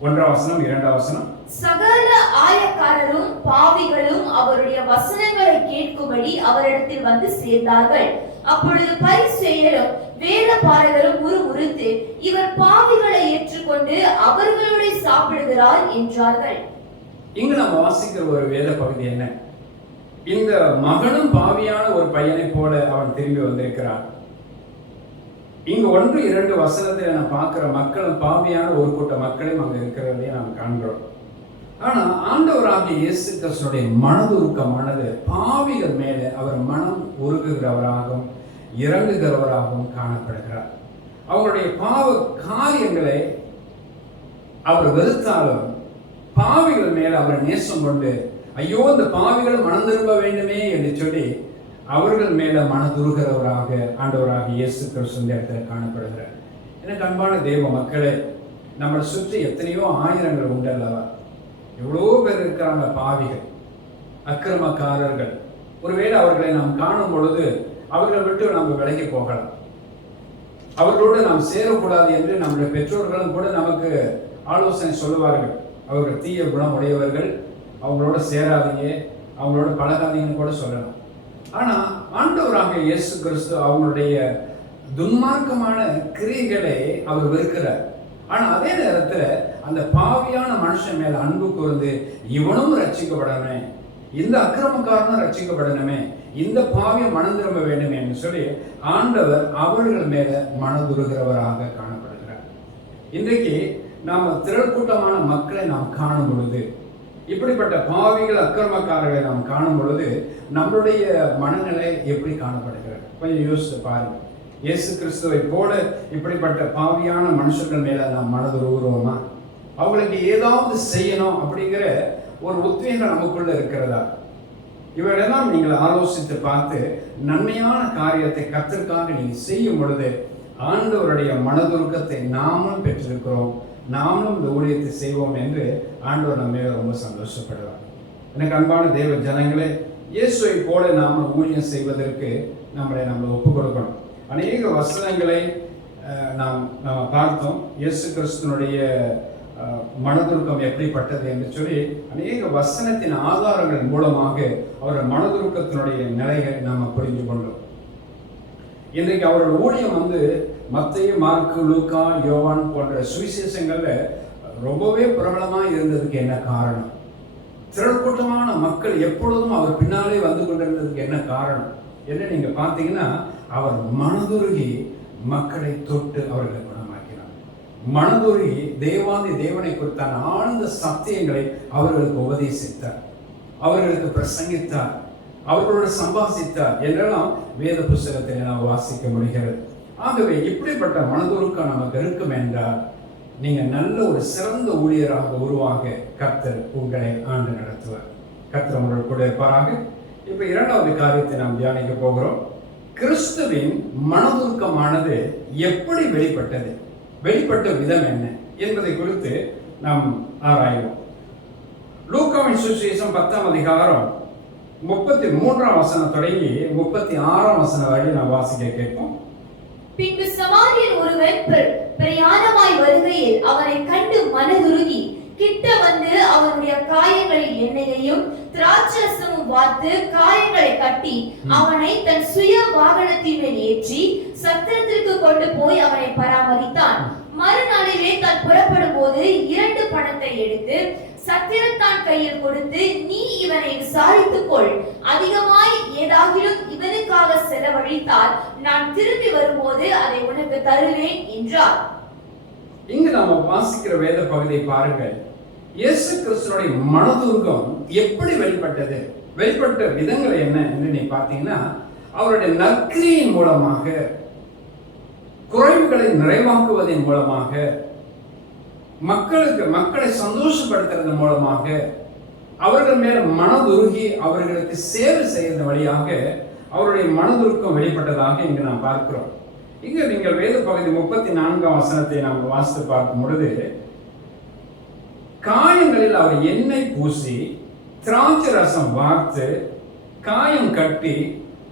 1ஆம் வசனம் 2ஆம் வசனம். சகல ஆயக்காரரும் பாவிகளும் அவருடைய வசனங்களை கேட்கும்படி அவரிடத்தில் வந்து சேர்ந்தார்கள். அப்பொழுது பரிசேயரும் வேதபாரகரும் முறுமுறுத்து, இவர் பாவிகளை ஏற்றுக்கொண்டு அவர்களோடு சாப்பிடுகிறார் என்றார்கள். இங்கு நம்ம வாசிக்கிற ஒரு வேத பகுதி என்ன? இந்த மகனும் பாவியான ஒரு பையனை போல அவன் திரும்பி வந்திருக்கிறான். இங்கு 1-2 வசனத்தில் நான் பார்க்கிற மக்களும் பாவியான ஒரு கூட்ட மக்களையும் அங்க இருக்கிறதையும் நாம் காண்கிறோம். ஆனா ஆண்டவராகிய இயேசு கிறிஸ்துவினுடைய மனதுருக்கமானது பாவிகள் மேலே அவர் மனம் உருகுகிறவராகவும் இறங்குகிறவராகவும் காணப்படுகிறார். அவருடைய பாவ காரியங்களை அவர் வெறுத்தாலும் பாவிகள் மேல் அவர் நேசம் கொண்டு ஐயோ இந்த பாவிகள் மனம் திரும்ப வேண்டுமே என்று சொல்லி அவர்கள் மேல மனதுருகிறவராக ஆண்டவராக இயேசு கிறிஸ்து இந்த இடத்துல காணப்படுகிறார். எனக்கு அன்பான தேவ மக்களே, நம்மளை சுற்றி எத்தனையோ ஆயிரங்கள் உண்டு அல்லவா? எவ்வளோ பேர் இருக்கிறாங்க பாவிகள், அக்கிரமக்காரர்கள். ஒருவேளை அவர்களை நாம் காணும் பொழுது அவர்களை விட்டு நம்ம விலகி போகலாம். அவர்களோடு நாம் சேரக்கூடாது என்று நம்முடைய பெற்றோர்களும் கூட நமக்கு ஆலோசனை சொல்லுவார்கள். அவர்கள் தீய குணம் உடையவர்கள், அவங்களோட சேராதீங்க, அவங்களோட பழகாதீங்கன்னு கூட சொல்லலாம். ஆனா ஆண்டவராக இயேசு கிறிஸ்து அவங்களுடைய துன்மார்க்கமான கிரியைகளை அவர் வெறுக்கிறார். ஆனா அதே நேரத்துல அந்த பாவியான மனுஷன் மேல அன்பு கூர்ந்து இவனும் ரட்சிக்கப்படணுமே, இந்த அக்கிரமக்காரனும் ரட்சிக்கப்படணுமே, இந்த பாவியம் மனம் திரும்ப வேண்டும் என்று சொல்லி ஆண்டவர் அவர்கள் மேல மனதுருகிறவராக காணப்படுகிறார். இன்றைக்கு நாம திரள் கூட்டமான மக்களை நாம் காணும் பொழுது, இப்படிப்பட்ட பாவிகள் அக்கிரமக்காரர்களை நாம் காணும் பொழுது நம்மளுடைய மனநிலை எப்படி காணப்படுகிறது கொஞ்சம் யோசித்து பாருங்க. இயேசு கிறிஸ்துவை போல இப்படிப்பட்ட பாவியான மனுஷர்கள் மேல நாம் மனதுருகிறோமா? அவங்களுக்கு ஏதாவது செய்யணும் அப்படிங்கிற ஒரு உத்வேகம் நமக்குள்ள இருக்கிறதா? இவரெல்லாம் நீங்கள் ஆலோசித்து பார்த்து நன்மையான காரியத்தை கர்த்தருக்காக நீங்கள் செய்யும் பொழுது ஆண்டவருடைய மனதுருக்கத்தை நாமும் பெற்றிருக்கிறோம், நாமும் இந்த ஊழியத்தை செய்வோம் என்று ஆண்டவர் நம்ம மேல ரொம்ப சந்தோஷப்படுவார். எனக்கு அன்பான தேவ ஜனங்களே, இயேசுவை போல நாம ஊழியம் செய்வதற்கு நம்மளை ஒப்பு கொடுக்கணும். அநேக வசனங்களை நாம் பார்த்தோம். இயேசு கிறிஸ்துனுடைய மனதுருக்கம் எப்படிப்பட்டது என்று சொல்லி அநேக வசனத்தின் ஆதாரங்கள் மூலமாக அவருடைய மனதுருக்கத்தினுடைய நிலையை நாம் புரிந்து கொண்டோம். இன்றைக்கு அவரோட ஊழியம் மத்தேயு, மார்க்கு, லூக்கா, யோவான் போன்ற சுவிசேஷங்கள்ல ரொம்பவே பிரபலமாக இருந்ததுக்கு என்ன காரணம்? திரள்கூட்டமான மக்கள் எப்பொழுதும் அவர் பின்னாலே வந்து கொண்டிருந்ததுக்கு என்ன காரணம் என்று நீங்க பார்த்தீங்கன்னா, அவர் மனதுருகி மக்களை தொட்டு அவர்களை குணமாக்கினார். மனதுருகி தேவனை குறித்தான ஆழ்ந்த சத்தியங்களை அவர்களுக்கு உபதேசித்தார், அவர்களுக்கு பிரசங்கித்தார், அவர்களோடு சம்பாசித்தார் என்றெல்லாம் வேத புஸ்தகத்தை நாம் வாசிக்க முடிகிறது. ஆகவே இப்படிப்பட்ட மனதுருக்கம் நமக்கு இருக்கும் என்றால் நீங்க நல்ல ஒரு சிறந்த ஊழியராக உருவாக கர்த்தர் உங்களை ஆண்டு நடத்துவார். கர்த்தர் உங்களோட கூட இருப்பாராக. இப்ப இரண்டாவது காரியத்தை நாம் தியானிக்க போகிறோம். கிறிஸ்துவின் மனதுருக்கமானது எப்படி வெளிப்பட்டது, வெளிப்பட்ட விதம் என்ன என்பதை குறித்து நாம் ஆராய்வோம். லூக்காவின் சுவிசேஷம் 10ஆம் அதிகாரம் 33ஆம் வசனம் தொடங்கி 36ஆம் வசனம் வரை நாம் வாசிக்க கேட்போம். பின்பு சமாரியன் ஒருவன் பிரயாணமாய் வருகையில் அவனை கண்டு மனதுருகி கிட்ட வந்து அவனுடைய காயங்களில் எண்ணெயையும் திராட்சரசமும் வார்த்து காயங்களை கட்டி அவனை தன் சுய வாகனத்தின் மேல் ஏற்றி சத்திரத்திற்கு கொண்டு போய் அவனை பராமரித்தான். மறுநாளிலே தான் புறப்படும் போது 2 பணத்தை எடுத்து சத்திரத்தான் கையில் கொடுத்து, நீ இவனை விசாரித்துக் கொள், அதிகமாய் ஏதாகிலும் இவனுக்காக செலவழித்தால் நான் திரும்பி வரும்போது அதை உனக்கு தருவேன் என்றார். இங்கு நாம வாசிக்கிற வேத பகுதியை பாருங்கள். இயேசு கிறிஸ்துவினுடைய மனதுருக்கம் எப்படி வெளிப்பட்டது, வெளிப்பட்ட விதங்கள் என்ன என்று நீ பார்த்தீங்கன்னா, அவருடைய நற்கிரியின் மூலமாக, குறைவுகளை நிறைவாக்குவதன் மூலமாக, மக்களை சந்தோஷப்படுத்துறது மூலமாக, அவர்கள் மேல மனதுருகி அவர்களுக்கு சேவை செய்யறது வழியாக அவருடைய மனதுருக்கம் வெளிப்பட்டதாக இங்கு நாம் பார்க்கிறோம். இங்கு நீங்கள் வேத பகுதி 34ஆம் வசனத்தை நாம் வாசித்து பார்க்கும் பொழுது, காயங்களில் அவர் எண்ணெய் பூசி திராட்சை ரசம் வார்த்து காயம் கட்டி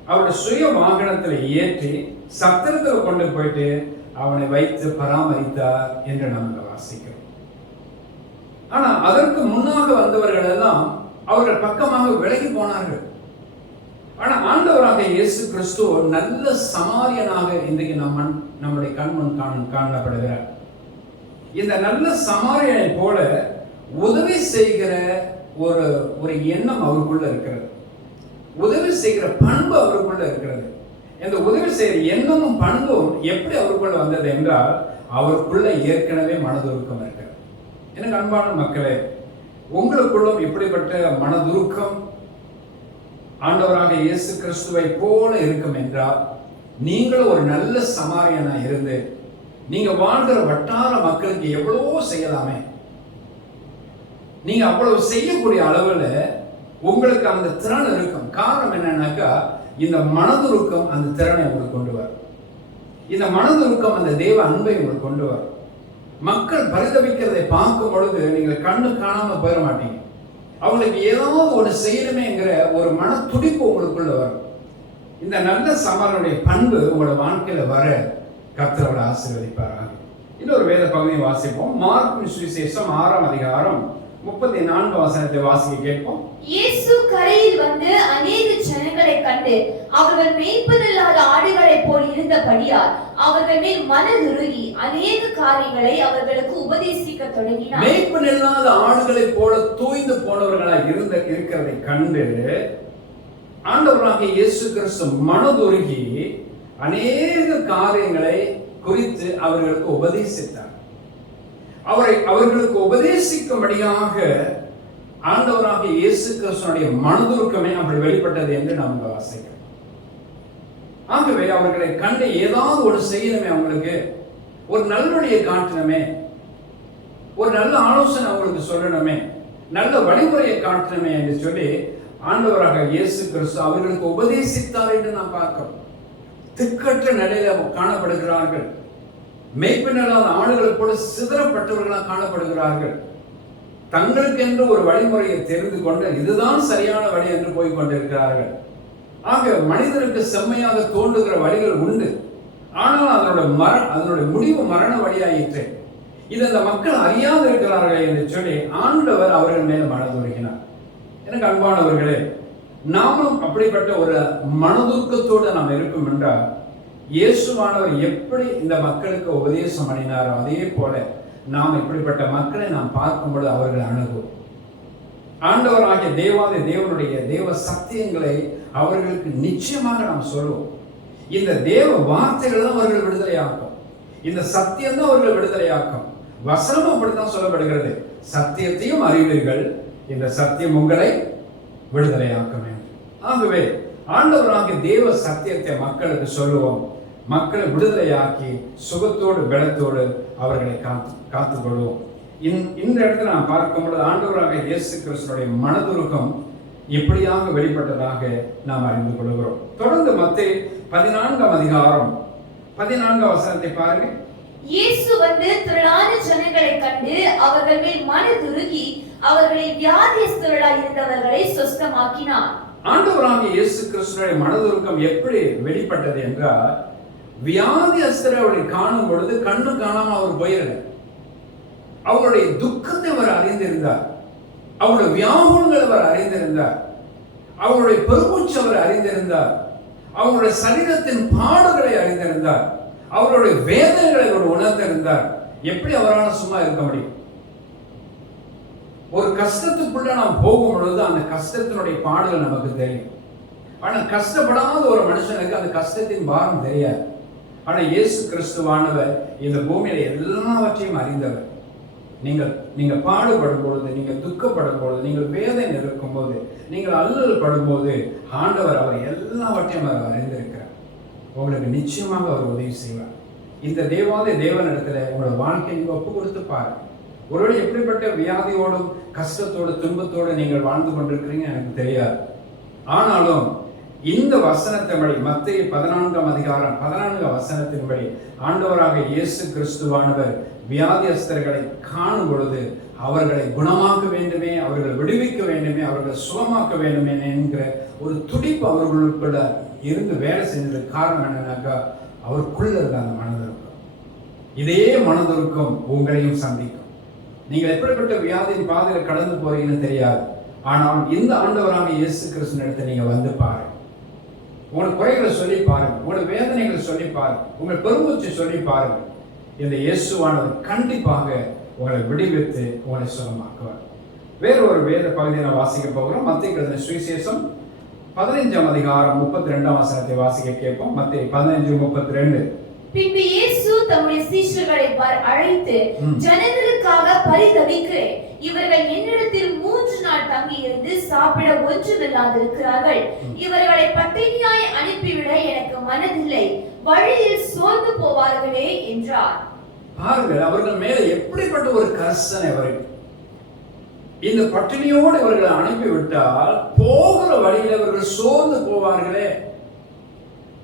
அவருடைய சுய வாகனத்தில் ஏற்றி சத்திரத்தில் கொண்டு போயிட்டு அவனை வைத்து பராமரித்தார் என்று நாங்கள் வாசிக்கிறோம். ஆனா அதற்கு முன்னாக வந்தவர்கள் எல்லாம் அவர்கள் பக்கமாக விலகி போனார்கள். ஆனா ஆண்டவராக இயேசு கிறிஸ்து நல்ல சமாரியனாக இன்றைக்கு நம்முடைய கண்முன் காணப்படுகிறார். இந்த நல்ல சமாரியனை போல உதவி செய்கிற ஒரு எண்ணம் அவருக்குள்ள இருக்கிறது, உதவி செய்கிற பண்பு அவருக்குள்ள இருக்கிறது. இந்த உதவி செய்கிற எண்ணமும் பண்பும் எப்படி அவருக்குள்ள வந்தது என்றால், அவருக்குள்ள ஏற்கனவே மனதுருக்கம் இருக்கிறது. எனக்கு அன்பான மக்களே, உங்களுக்குள்ளும் இப்படிப்பட்ட மனதுருக்கம் ஆண்டவராக இயேசு கிறிஸ்துவை போல இருக்கும் என்றால், நீங்களும் ஒரு நல்ல சமாரியனா இருந்து நீங்க வாழ்கிற வட்டார மக்களுக்கு எவ்வளவோ செய்யலாமே. நீங்க அவ்வளவு செய்யக்கூடிய அளவுல உங்களுக்கு அந்த திறன் இருக்கும். காரணம் என்னன்னாக்கா, இந்த மனதுருக்கம் அந்த திறனை உங்களுக்கு கொண்டு வரும். இந்த மனதுருக்கம் அந்த தேவ அன்பை உங்களுக்கு கொண்டு வரும். மக்கள் பரிதவிக்கிறதை பார்க்கும் பொழுது நீங்கள் கண்ணு காணாம போயிட மாட்டீங்க. அவங்களுக்கு ஏதாவது ஒரு செய்யணுமேங்கிற ஒரு மன துடிப்பு உங்களுக்குள்ள வரும். இந்த நல்ல சமரனுடைய பண்பு உங்களோட வாழ்க்கையில வர கர்த்தர் ஆசீர்வதிப்பாராக. இன்னொரு வேத பகுதியை வாசிப்போம். மார்க் சுவிசேஷம் 6ஆம் அதிகாரம் 34 வசனத்தை வாசிக்க கேட்போம். இயேசு கரையில் வந்து அநேக ஜனங்களை கண்டு அவர்கள் மேய்ப்பதில்லாத ஆடுகளைப் போல் இருந்தபடியால் அவர்கள் மேல் மனதுருகி அநேக காரியங்களை அவர்களுக்கு உபதேசிக்க தொடங்கினார். மேய்ப்பதில்லாத ஆடுகளைப் போல தூய்ந்து போனவர்களாய் இருக்கிறதை கண்டு ஆண்டவராகிய இயேசு கிறிஸ்து மனதுருகி அநேக காரியங்களை குறித்து அவர்களுக்கு உபதேசித்தார். அவர்களுக்கு உபதேசிக்கும்படியாக ஆண்டவராகிய இயேசு கிறிஸ்துவினுடைய மனதுருக்கமே அப்படி வெளிப்பட்டது என்று நாம் வாசிக்கிறோம். ஆகவே அவர்களை கண்டு ஏதாவது ஒரு செய்யணுமே, அவங்களுக்கு ஒரு நல்வழியை காட்டணுமே, ஒரு நல்ல ஆலோசனை அவங்களுக்கு சொல்லணுமே, நல்ல வழிமுறையை காட்டணுமே என்று சொல்லி ஆண்டவராக இயேசு கிறிஸ்து அவர்களுக்கு உபதேசித்தார் என்று நாம் பார்க்கிறோம். திக்கற்ற நிலையில காணப்படுகிறார்கள். மேய்ப்பினராத ஆடுகளை போல சிதறப்பட்டவர்களாக காணப்படுகிறார்கள். தங்களுக்கென்று ஒரு வழிமுறையை தெரிந்து கொண்டு இதுதான் சரியான வழி என்று போய் கொண்டிருக்கிறார்கள். ஆக மனிதனுக்கு செம்மையாக தோன்றுகிற வழிகள் உண்டு. ஆனால் அதனுடைய முடிவு மரண வழியாயிற்று. இது அந்த மக்கள் அறியாது இருக்கிறார்கள் என்று சொல்லி ஆண்டவர் அவர்கள் மேல் மனதுருகினார். எனக்கு அன்பானவர்களே, நாமும் அப்படிப்பட்ட ஒரு மனதுருக்கத்தோடு நாம் இருக்கும் என்றால், இயேசுவானவர் எப்படி இந்த மக்களுக்கு உபதேசம் பண்ணினாரோ அதே போல நாம் இப்படிப்பட்ட மக்களை நாம் பார்க்கும்போது அவர்கள் அணுகும். ஆண்டவராகிய தேவனுடைய தேவ சத்தியங்களை அவர்களுக்கு நிச்சயமாக நாம் சொல்லுவோம். இந்த தேவ வார்த்தைகள் தான் அவர்கள் விடுதலையாக்கும். இந்த சத்தியம் தான் அவர்கள் விடுதலையாக்கும். வசனம் அப்படித்தான் சொல்லப்படுகிறது, சத்தியத்தையும் அறிவீர்கள், இந்த சத்தியம் உங்களை விடுதலையாக்கும். ஆகவே ஆண்டவராகிய தேவ சத்தியத்தை மக்களுக்கு சொல்லுவோம். மக்களை விடுதலையாக்கி சுகத்தோடு பலத்தோடு அவர்களை காத்துக் கொள்வோம். இந்த இடத்துல நாம் பார்க்கும்போது ஆண்டவராக இயேசு கிறிஸ்துவினுடைய மனதுருக்கம் எப்படியாக வெளிப்பட்டதாக நாம் அறிந்து கொள்கிறோம். தொடர்ந்து மத்தேயு 14ஆம் அதிகாரம் 14ஆம் வசனத்தை பாருங்க. இயேசு வந்து திரளான ஜனங்களை கண்டு அவர்கள் மேல் மனதுருகி அவர்களை வியாதியஸ்தர்களாய் இருந்தவர்களை சுஸ்தமாக்கினார். ஆண்டவராகிய இயேசு கிறிஸ்துவினுடைய மனதுருக்கம் எப்படி வெளிப்பட்டது என்றால், வியாதியஸ்தரை அவரை காணும் பொழுது கண்ணு காணாம அவர் போயிடல. அவருடைய துக்கத்தை அவர் அறிந்திருந்தார், அவருடைய வியாகுலங்களை அவர் அறிந்திருந்தார், அவருடைய பெருமூச்சு அவர் அறிந்திருந்தார், அவருடைய சரீரத்தின் பாடுகளை அறிந்திருந்தார், அவருடைய வேதனைகளை அவர் உணர்ந்திருந்தார். எப்படி அவரால் சும்மா இருக்க முடியும்? ஒரு கஷ்டத்துக்குள்ள நாம் போகும் பொழுது அந்த கஷ்டத்தினுடைய பாடுகள் நமக்கு தெரியும். ஆனால் கஷ்டப்படாத ஒரு மனுஷனுக்கு அந்த கஷ்டத்தின் பாரம் தெரியாது. ஆனால் இயேசு கிறிஸ்துவானவர் இந்த பூமியில எல்லாவற்றையும் அறிந்தவர். நீங்கள் பாடுபடும் பொழுது, நீங்கள் துக்கப்படும் பொழுது, நீங்கள் வேதனை இருக்கும் போது, நீங்கள் அல்லல் படும்போது ஆண்டவர் அவர் எல்லாவற்றையும் அவர் அறிந்திருக்கிறார். உங்களுக்கு நிச்சயமாக அவர் உதவி செய்வார். இந்த தேவனிடத்துல உங்களோட வாழ்க்கையை நீங்கள் ஒப்பு கொடுத்து பாருங்க. ஒருவேளை எப்படிப்பட்ட வியாதியோடும் கஷ்டத்தோடு துன்பத்தோடு நீங்கள் வாழ்ந்து கொண்டிருக்கிறீங்க எனக்கு தெரியாது. ஆனாலும் இந்த வசனத்தின்படி மத்தேயு 14ஆம் அதிகாரம் 14ஆம் வசனத்தின்படி ஆண்டவராக இயேசு கிறிஸ்துவானவர் வியாதியஸ்தர்களை காணும் பொழுது அவர்களை குணமாக்க வேண்டுமே, அவர்களை விடுவிக்க வேண்டுமே, அவர்களை சுகமாக்க வேண்டுமே என்கிற ஒரு துடிப்பு அவர்களுக்குள்ள இருந்து வேலை செஞ்சதுக்கு காரணம் என்னன்னாக்கா, அவருக்குள்ள இருந்த அந்த மனதுருக்கம். இதே மனதுருக்கம் உங்களையும் சந்திக்கும். நீங்கள் எப்படிப்பட்ட வியாதியின் பாதையில் கடந்து போறீங்கன்னு தெரியாது. ஆனால் இந்த ஆண்டவராக இயேசு கிறிஸ்துவின் இடத்தை நீங்க வந்து பாருங்க. உங்கள் குறைகளை சொல்லி பாருங்க, உங்கள் வேதனைகளை சொல்லி பாருங்க, உங்கள் பெருமூச்சை சொல்லி பாருங்க. இந்த இயேசுவானவர் கண்டிப்பாக உங்களை விடுவித்து உங்களை சுகமாக்குவார். வேறொரு வேத பகுதியை நான் வாசிக்க போகிறோம். மத்தேயு சுவிசேஷம் 15ஆம் அதிகாரம் 32ஆம் வசனத்தை வாசிக்க கேட்போம். மத்தேயு 15:32. பின்பு இயேசு தம்முடைய சீஷர்களை அழைத்து, ஜனங்களுக்காக பரிதபிக்கிறேன், இவர்கள் என்னிடத்தில் 3 நாள் தங்கி இருந்து சாப்பிட ஒன்றுமில்லாதிருக்கிறார்கள். இவர்களை பட்டினியாய் அனுப்பிவிட எனக்கு மனதில்லை, வழியில் சோர்ந்து போவார்களே என்றார். பாருங்கள், அவர்கள் மேல எப்படிப்பட்ட ஒரு கர்சனை அவருக்கு. இந்த பட்டினியோடு இவர்களை அனுப்பிவிட்டால் போகிற வழியில் இவர்கள் சோர்ந்து போவார்களே.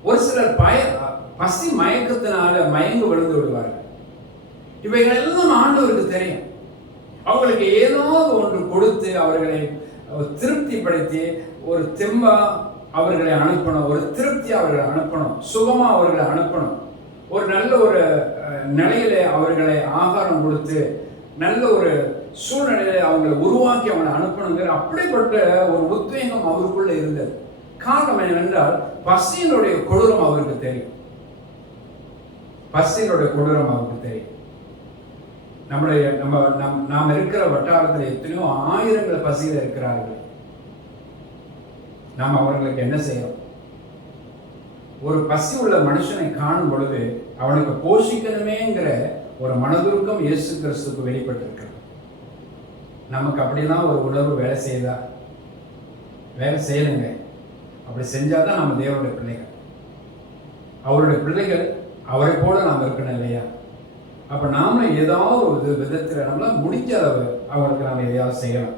ஒரு சிலர் பசி மயக்கத்தினால மயங்கு விழுந்து விடுவார்கள். இவைகள் எல்லாம் ஆண்டவருக்கு தெரியும். அவங்களுக்கு ஏதாவது ஒன்று கொடுத்து அவர்களை திருப்திப்படுத்தி ஒரு தெம்பா அவர்களை அனுப்பணும், ஒரு திருப்தி அவர்களை அனுப்பணும், சுகமா அவர்களை அனுப்பணும், ஒரு நல்ல ஒரு நிலையில அவர்களை ஆகாரம் கொடுத்து நல்ல ஒரு சூழ்நிலையை அவங்களை உருவாக்கி அவங்களை அனுப்பணுங்கிற அப்படிப்பட்ட ஒரு உத்வேகம் அவருக்குள்ள இருந்தது. காரணம் என்னவென்றால் பசியினுடைய கொடூரம் அவருக்கு தெரியும். பசியினுடைய கொடூரம் அவருக்கு தெரியும். நாம் இருக்கிற வட்டாரத்தில் எத்தனையோ ஆயிரங்கள் பசியில் இருக்கிறார்கள். நாம் அவர்களுக்கு என்ன செய்யறோம்? ஒரு பசி உள்ள மனுஷனை காணும் பொழுது அவனுக்கு போஷிக்கணுமேங்கிற ஒரு மனதுருக்கம் இயேசு கிறிஸ்துக்கு வெளிப்பட்டிருக்கிறது. நமக்கு அப்படிதான் ஒரு உணர்வு வேலை செய்யுதா? வேலை செய்யணுங்க. அப்படி செஞ்சாதான் நம்ம தேவனுடைய பிள்ளைகள். அவருடைய பிள்ளைகள் அவரை போல நாம் இருக்கணும் இல்லையா? அப்ப நாம ஏதாவது ஒரு விதத்தில் நம்மளால முடிஞ்ச அளவு அவங்களுக்கு நாம எதையாவது செய்யலாம்.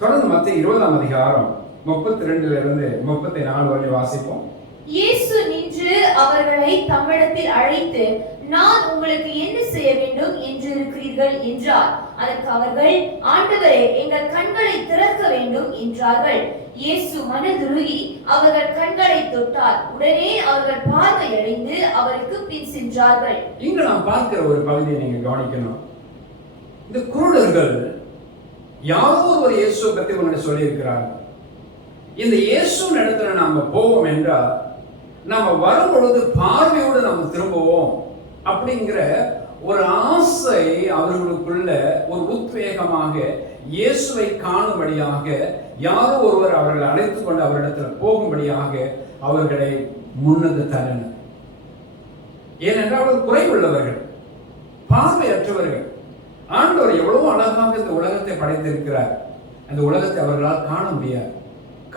தொடர்ந்து மத்திய 20ஆம் அதிகாரம் 32 34 வரை வாசிப்போம். இயேசு நின்று அவர்களை தம்மிடத்தில் அழைத்து, நான் உங்களுக்கு என்ன செய்ய வேண்டும் என்று இருக்கிறீர்கள் என்றார். அதற்கு அவர்கள், ஆண்டவரே, எங்கள் கண்களை திறக்க வேண்டும் என்றார்கள். இயேசு மனதுருகி அவர்கள் கண்களை தொட்டார். உடனே அவர்கள் பார்வையடைந்து அவருக்கு பின் சென்றார்கள். இங்க நாம் பார்க்கிற ஒரு பகுதியை நீங்க கவனிக்கணும். இந்த குருடர்கள் யாரோ ஒரு இயேசுவை பற்றி உங்களை சொல்லி இருக்கிறார்கள். இந்த இயேசுவின் இடத்துல நாம போவோம் என்றால் நாம வரும் பொழுது பார்வையோடு நம்ம திரும்புவோம் அப்படிங்கிற ஒரு ஆசை அவர்களுக்குள்ள ஒரு உத்வேகமாக இயேசுவை காணும்படியாக யாரோ ஒருவர் அவர்களை அழைத்துக் கொண்டு அவரிடத்தில் போகும்படியாக அவர்களை முன்னது தரணும். ஏனென்றால் அவர்கள் குறைவுள்ளவர்கள், பார்வையற்றவர்கள். ஆண்டவர் எவ்வளவு அழகாக இந்த உலகத்தை படைத்திருக்கிறார். அந்த உலகத்தை அவர்களால்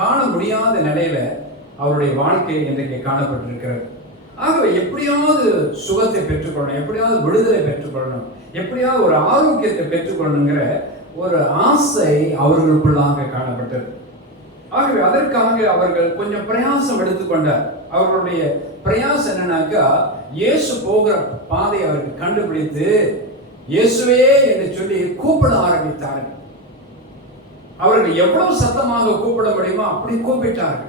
காண முடியாத நிலையில அவருடைய வாழ்க்கை இன்றைக்கு காணப்பட்டிருக்கிறது. ஆகவே எப்படியாவது சுகத்தை பெற்றுக்கொள்ளணும், எப்படியாவது விடுதலை பெற்றுக்கொள்ளணும், எப்படியாவது ஒரு ஆரோக்கியத்தை பெற்றுக்கொள்ளணுங்கிற ஒரு ஆசை அவர்களுக்குள்ளாக காணப்பட்டது. ஆகவே அதற்காக அவர்கள் கொஞ்சம் பிரயாசம் எடுத்துக்கொண்டார். அவர்களுடைய பிரயாசம் என்னன்னாக்கா, இயேசு போகிற பாதை அவர்கள் கண்டுபிடித்து இயேசுவே என்று சொல்லி கூப்பிட ஆரம்பித்தார்கள். அவர்கள் எவ்வளவு சத்தமாக கூப்பிட முடியுமோ அப்படி கூப்பிட்டார்கள்.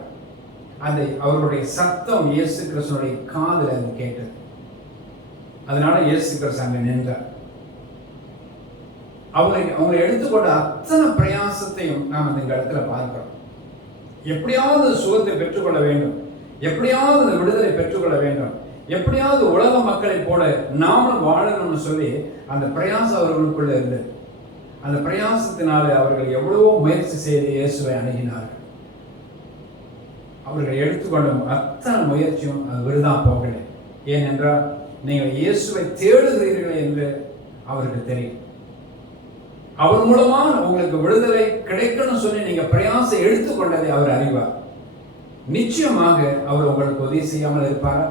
அந்த அவருடைய சத்தம் இயேசு கிறிஸ்துடைய காதுல அது கேட்டது. அதனால இயேசு கிறிஸ்து அங்க நின்றார். அவங்களை எடுத்துக்கொண்ட அத்தனை பிரயாசத்தையும் நாம் இந்த இடத்துல பார்க்கிறோம். எப்படியாவது சுகத்தை பெற்றுக்கொள்ள வேண்டும், எப்படியாவது இந்த விடுதலை பெற்றுக்கொள்ள வேண்டும், எப்படியாவது உலக மக்களை போல நாமளும் வாழணும்னு சொல்லி அந்த பிரயாசம் அவர்களுக்குள்ள இருந்தது. அந்த பிரயாசத்தினால அவர்கள் எவ்வளவோ முயற்சி செய்து இயேசுவை அணுகினார்கள். அவர்கள் எடுத்துக்கொண்ட அத்தனை முயற்சியும் அது விருதா போகல. ஏனென்றால் நீங்கள் இயேசுவை தேடுகிறீர்கள் என்று அவருக்கு தெரியும். அவர் மூலமா உங்களுக்கு விடுதலை கிடைக்கணும்னு சொல்லி நீங்க பிரயாசம் எடுத்துக்கொண்டதை அவர் அறிவார். நிச்சயமாக அவர் உங்களுக்கு உதவி செய்யாமல் இருப்பாரா?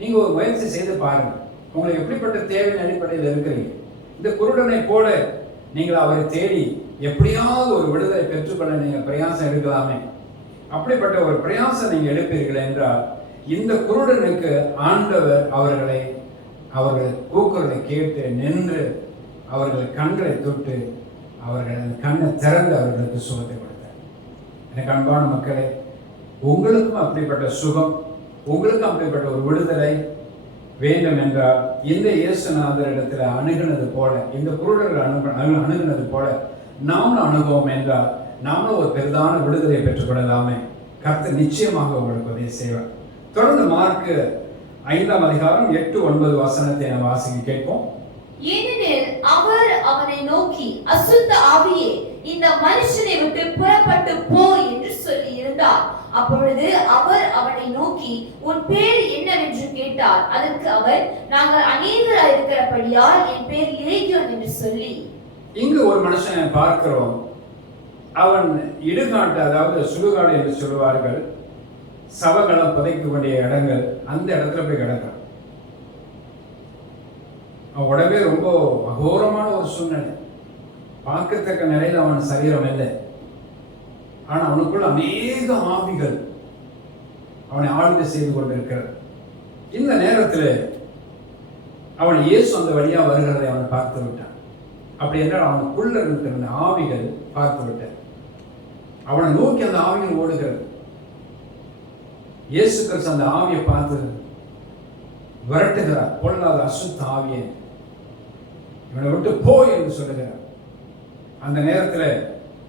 நீங்க ஒரு முயற்சி செய்து பாருங்க. உங்களுக்கு எப்படிப்பட்ட தேவையின் அடிப்படையில் இருக்கிறீங்க? இந்த குருடனை போல நீங்கள் அவரை தேடி எப்படியாவது ஒரு விடுதலை பெற்றுக்கொள்ள நீங்க பிரயாசம் எடுக்கலாமே. அப்படிப்பட்ட ஒரு பிரயாசம் நீங்க எடுப்பீர்கள் என்றால் இந்த குருடனுக்கு ஆண்டவர் அவர்கள் கூக்குரலை கேட்டு நின்று அவர்கள் கண்களை தொட்டு அவர்கள் கண்ணை திறந்து அவர்களுக்கு சுகத்தை கொடுத்தார். எனக்கு அன்பான மக்களே, உங்களுக்கும் அப்படிப்பட்ட சுகம், உங்களுக்கும் அப்படிப்பட்ட ஒரு விடுதலை வேண்டும் என்றால் இந்த இயேசுநாதர் இடத்துல அணுகினது போல, இந்த குருடர்கள் அணுகினது போல நாமளும் அணுகுவோம் என்றால் நாமளும் ஒரு பெரிதான விடுதலை பெற்றுக்கொள்ளலாமே. கர்த்தர் நிச்சயமாக உங்களுக்கு உதவி செய்வார். தொடர்ந்து மார்க் 5ஆம் அதிகாரம் 8-9 வசனத்தை நாம் வாசிக்க கேட்போம். ஏனெனில் அவர் அவனை நோக்கி, அசுத்த ஆவியே, இந்த மனுஷனை விட்டு புறப்பட்டு போ என்று சொல்லி இருந்தார். அப்பொழுது அவர் அவனை நோக்கி, உன் பேர் என்னவென்று கேட்டார். அதற்கு அவர், நாங்கள் அநேகராய் இருக்கிறபடியால் என் பேர் இலேகியோன் என்று சொல்லி. இங்கு ஒரு மனுஷனை பார்க்கிறோம். அவன் இடுகாட்டு, அதாவது சுடுகாடு என்று சொல்லுவார்கள், சவங்களம் புதைக்க வேண்டிய இடங்கள், அந்த இடத்துல போய் கிடக்கிறான். உடவே ரொம்ப அகோரமான ஒரு சூழ்நிலை. பார்க்கத்தக்க நிலையில் அவன் சரீரம் இல்லை. ஆனா அவனுக்குள்ள அநேக ஆவிகள் அவனை ஆளுகை செய்து கொண்டிருக்கிறது. இந்த நேரத்தில் அவன் இயேசு அந்த வழியா வருகிறதை அவன் பார்த்து விட்டான். அப்படி என்றால் அவனுக்குள்ள இருக்கிற அந்த ஆவிகள் பார்த்து விட்டான். அவனை நோக்கி அந்த ஆவிகள் ஓடுகிறது. இயேசு கிறிஸ்து அந்த ஆவியை பார்த்து விரட்டுகிறார். பொல்லாத அசுத்த ஆவியை இவனை விட்டு போ என்று சொல்லுகிறார். அந்த நேரத்தில்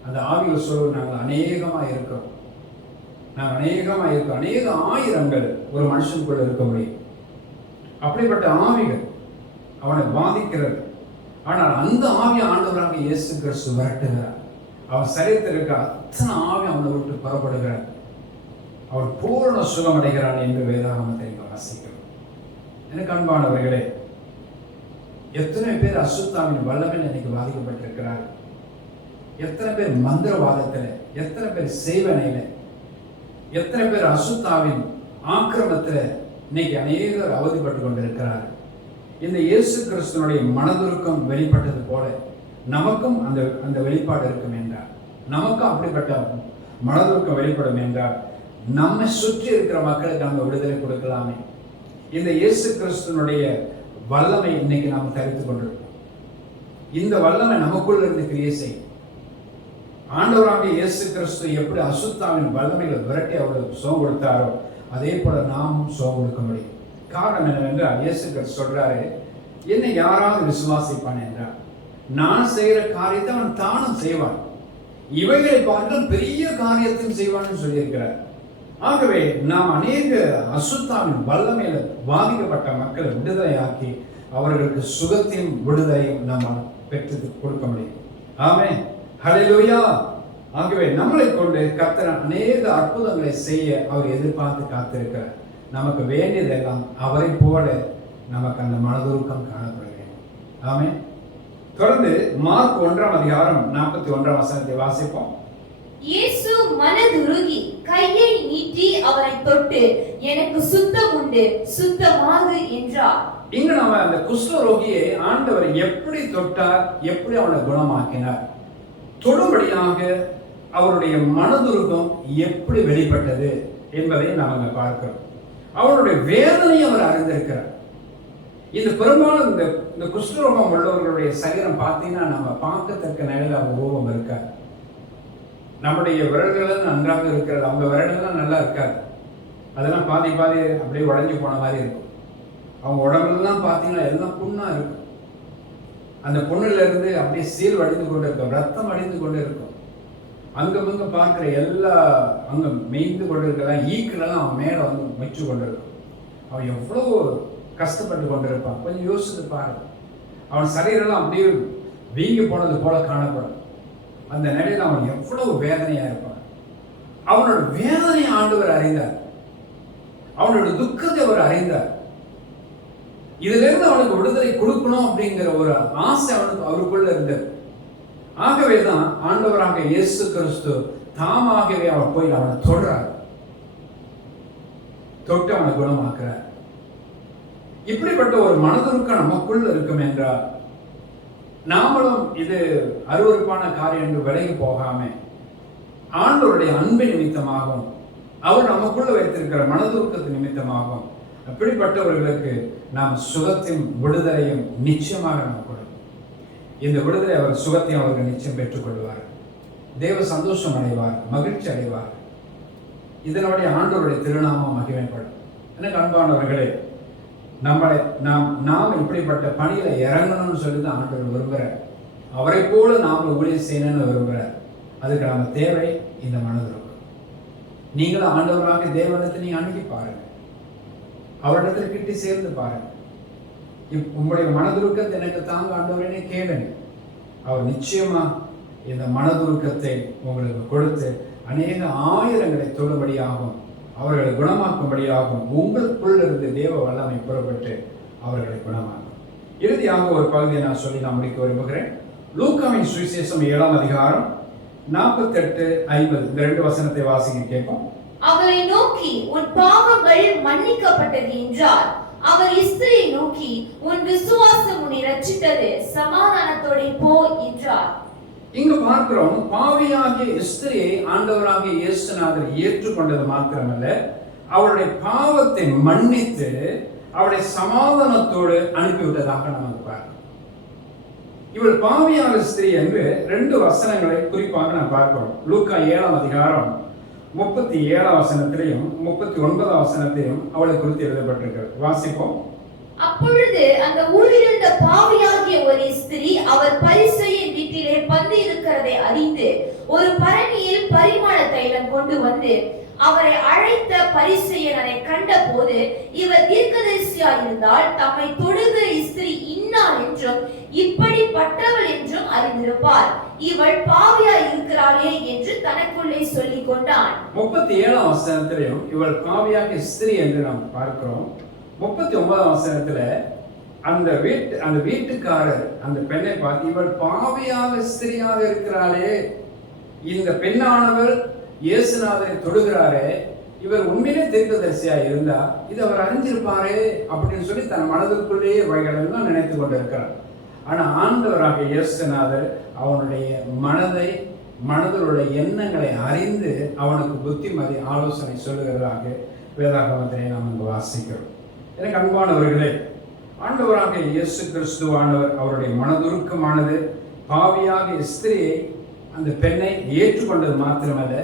அந்த ஆவிகள் சொல்வது, நாங்கள் அநேகமாக இருக்கிறோம், அநேக ஆயிரங்கள் ஒரு மனுஷனுக்குள்ள இருக்க முடியும். அப்படிப்பட்ட ஆவிகள் அவனை பாதிக்கிறது. ஆனால் அந்த ஆவியை ஆண்டவராக இயேசு கிறிஸ்து விரட்டுகிறார். அவன் சரீரத்தில் இருக்க அத்தனை ஆவி அவனை விட்டு புறப்படுகிறார். அவன் பூரண சுகமடைகிறான் என்று வேதாகமத்தை வாசிக்கிறோம். எனக்கு அன்பானவர்களே, எத்தனை பேர் அசுத்தாவின் வல்லமையில் இன்னைக்கு பாதிக்கப்பட்டிருக்கிறார்? எத்தனை பேர் மந்திரவாதத்தில், எத்தனை பேர் செய்வனையில், எத்தனை பேர் அசுத்தாவின் ஆக்கிரமத்தில் இன்னைக்கு அநேகர் அவதிப்பட்டு கொண்டிருக்கிறார். இந்த இயேசு கிறிஸ்துவனுடைய மனதுருக்கம் வெளிப்பட்டது போல நமக்கும் அந்த வெளிப்பாடு இருக்கும் என்றார், நமக்கும் அப்படிப்பட்ட மனதுருக்கம் வெளிப்படும் என்றால் நம்மை சுற்றி இருக்கிற மக்களுக்கு நம்ம விடுதலை கொடுக்கலாமே. இந்த இயேசு கிறிஸ்துவனுடைய வல்லமை இன்னைக்கு நாம் தரித்துக் கொண்டிருக்கோம். இந்த வல்லமை நமக்குள்ள இருந்து கிரியை செய்யும். ஆண்டவராக இயேசு கிறிஸ்து எப்படி அசுத்தாவின் வல்லமைகளை விரட்டி அவர்களுக்கு சுகம் கொடுத்தாரோ அதே போல நாமும் சுகம் கொடுக்க முடியும். காரணம் என்னவென்றால் இயேசு கிறிஸ்து சொல்றாரு, என்னை யாராவது விசுவாசிப்பான் என்றார், நான் செய்கிற காரியத்தை அவன் தானும் செய்வான், இவைகளை பார்த்தால் பெரிய காரியத்தையும் செய்வான்னு சொல்லியிருக்கிறார். ஆகவே நாம் அநேக அசுத்தாவின் வல்லமையில பாதிக்கப்பட்ட மக்களை விடுதலையாக்கி அவர்களுக்கு சுகத்தையும் விடுதலையும் நாம் பெற்று கொடுக்க முடியும். ஆமென், ஹல்லேலூயா. ஆகவே நம்மளை கொண்டு கர்த்தர் அநேக அற்புதங்களை செய்ய அவர் எதிர்பார்த்து காத்திருக்கிறார். நமக்கு வேண்டியதெல்லாம் அவரை போல நமக்கு அந்த மனதுருக்கம் காணப்பட வேண்டும். ஆமென். தொடர்ந்து மார்க் 1ஆம் அதிகாரம் 41ஆம் வசனத்தை வாசிப்போம். இயேசு மனதுருகி கையை நீட்டி அவரை தொட்டு, எனக்கு சுத்தம் உண்டு, சுத்தமாகு என்றார். இங்க நாம அந்த குஷ்டரோகியை ஆண்டவர் எப்படி தொட்டார், எப்படி அவனை குணமாக்கினார், தொடும்படியாக அவருடைய மனதுருகம் எப்படி வெளிப்பட்டது என்பதை நாம் பார்க்கிறோம். அவருடைய வேதனையை அவர் அறிந்திருக்கிறார். இந்த பெரும்பாலும் இந்த குஷ்டரோகம் உள்ளவர்களுடைய சரீரம் பார்த்தீங்கன்னா நம்ம பார்க்கத்தக்க நிலையில் அவங்க ரூபம் இருக்காது. நம்முடைய விரல்கள் நன்றாக இருக்கிறது, அவங்க விரல்கள் நல்லா இருக்காது. அதெல்லாம் பாதி அப்படியே உடஞ்சி போன மாதிரி இருக்கும். அவங்க உடம்புலாம் பார்த்தீங்கன்னா எல்லாம் புண்ணா இருக்கும். அந்த புண்ணுல இருந்து அப்படியே சீல் வடிந்து கொண்டு இருக்கும், ரத்தம் வடிந்து கொண்டு இருக்கும். அங்கங்க பார்க்கிற எல்லா அங்க மெய்ந்து கொண்டு இருக்கலாம், ஈக்கெல்லாம் அவன் மேல வந்து மெச்சு கொண்டு இருக்கும். அவன் எவ்வளவு கஷ்டப்பட்டு கொண்டிருப்பான். கொஞ்சம் யோசித்து பாருங்க. அவன் சரீரெல்லாம் அப்படியே வீங்கி போனது போல காணப்படும். அந்த நிலையில் அவன் எவ்வளவு வேதனையா இருப்பான். அவனோட வேதனையை ஆண்டவர் அறிந்தார், அவனோட துக்கத்தை அவர் அறிந்தார். இதுல இருந்து அவனுக்கு விடுதலை கொடுக்கணும் அப்படிங்கிற ஒரு ஆசை அவருக்குள்ள இருந்தது. ஆகவேதான் ஆண்டவராக இயேசு கிறிஸ்து தாமாகவே அவர் போய் அவனை தொடுறார், தொட்டு அவனை குணமாக்குறார். இப்படிப்பட்ட ஒரு மனதுருக்கம் நமக்குள்ள இருக்கும் என்றால் நாமளும் இது அருவருப்பான காரியம் என்று விலகி போகாம ஆண்டவருடைய அன்பு நிமித்தமாகவும் அவர் நமக்குள்ள வைத்திருக்கிற மனதுருக்கத்தின் நிமித்தமாகவும் அப்படிப்பட்டவர்களுக்கு நாம் சுகத்தையும் விடுதலையும் நிச்சயமாக நாம் கொடுக்கும். இந்த விடுதலை அவர் சுகத்தையும் அவர்கள் நிச்சயம் பெற்றுக் கொள்வார். தேவ சந்தோஷம் அடைவார், மகிழ்ச்சி அடைவார். இதனுடைய ஆண்டவருடைய திருநாமம் மகிமைப்படும். எனக்கு அன்பானவர்களே, நாம் இப்படிப்பட்ட பணியில இறங்கணும்னு சொல்லி தான் ஆண்டவர் விரும்புகிறார். அவரை போல நாம் ஊழியம் செய்யணும்னு விரும்புகிறார். அதுக்கு நம்ம தேவை இந்த மனதுருக்கம். நீங்களும் ஆண்டவராக தேவனிடத்தை நீங்க அணுகி பாருங்க, அவரிடத்தில் கிட்டி சேர்ந்து பாருங்க. உங்களுடைய மனதுருக்கத்தை எனக்கு தாங்க ஆண்டவரே கேளுங்க. அவர் நிச்சயமா இந்த மனதுருக்கத்தை உங்களுக்கு கொடுத்து அநேக ஆயிரங்களை தொடும்படியாகும், அவர்களை குணமாக்கும்படியாகும். உங்களுக்குள்ள இருந்து தேவ வல்லமை புறப்பட்டு அவர்களை குணமாக்கும். இறுதியாக ஒரு பகுதியை நான் சொல்லி நான் முடிக்க விரும்புகிறேன். லூக்காவின் சுவிசேஷம் 7ஆம் அதிகாரம் 48-50 இந்த 2 வசனத்தை வாசிக்க கேட்போம். அவரை நோக்கி, உன் பாவங்கள் மன்னிக்கப்பட்டது என்றார். அவர் ஸ்திரியை நோக்கி, உன் விசுவாசம் உன்னை ரட்சித்தது, சமாதானத்தோட போ என்றார். இங்க பார்க்கிறோம், பாவியாகிய எஸ்தரியை ஆண்டவராகிய இயேசுநாதர் ஏற்றுக்கொண்டது மாத்திரமல்ல, அவருடைய பாவத்தை மன்னித்து அவருடைய சமாதானத்தோடு அனுப்பிவிட்டதாக நமக்கு பார்க்கிறோம். இவள் பாவியான ஸ்திரீ என்று 2 வசனங்களை குறிப்பாக நாம் பார்க்கிறோம். லூக்கா 7ஆம் அதிகாரம் 37ஆம் வசனத்திலையும் 39ஆம் வசனத்திலையும் அவளை குறித்து எழுதப்பட்டிருக்கிறது. வாசிப்போம். அப்பொழுது அந்த ஊரில் இருந்த பாவியாகிய ஒரு ஸ்திரீ அவர் பரிசேயின் வீட்டிலே பந்தி இருக்கிறதை அறிந்து ஒரு பரணியில் பரிமள தைலம் கொண்டு வந்து அவரை அழைத்த பரிசேயன் அதை கண்ட போது, இவர் தீர்க்கதரிசியாயிருந்தால் தம்மை தொடுகிற ஸ்திரீ இன்னாள் என்றும் இப்படிப்பட்டவள் என்றும் அறிந்திருப்பார், இவள் பாவியாய் இருக்கிறாளே என்று தனக்குள்ளே சொல்லிக் கொண்டான். 37ஆம் வசனத்திலையும் இவள் பாவியாகிய ஸ்திரீ என்று நாம் பார்க்கிறோம். 39ஆம் வசனத்துல அந்த வீட்டுக்காரர் அந்த பெண்ணை பார்த்து, இவள் பாவியாக ஸ்திரீயாக இருக்கிறாளே, இந்த பெண்ணானவள் இயேசுநாதரை தொடுகிறாரே, இவர் உண்மையிலே தீர்க்கதரிசியா இருந்தா இது அவர் அறிஞ்சிருப்பாரே அப்படின்னு சொல்லி தன் மனதுக்குள்ளேயே இவைகளெல்லாம் நினைத்து கொண்டிருக்கிறார். ஆனா ஆண்டவராக இயேசுநாதர் அவனுடைய மனதிலுடைய எண்ணங்களை அறிந்து அவனுக்கு புத்திமதி ஆலோசனை சொல்லுகிறதாக வேதாகமத்திலே நாம் இங்கு வாசிக்கிறோம். எனக்கு அன்பானவர்களே, ஆண்டவராக இயேசு கிறிஸ்துவானவர் அவருடைய மனதுருக்கமானது பாவியாக ஸ்திரியை அந்த பெண்ணை ஏற்றுக்கொண்டது மாத்திரமல்ல,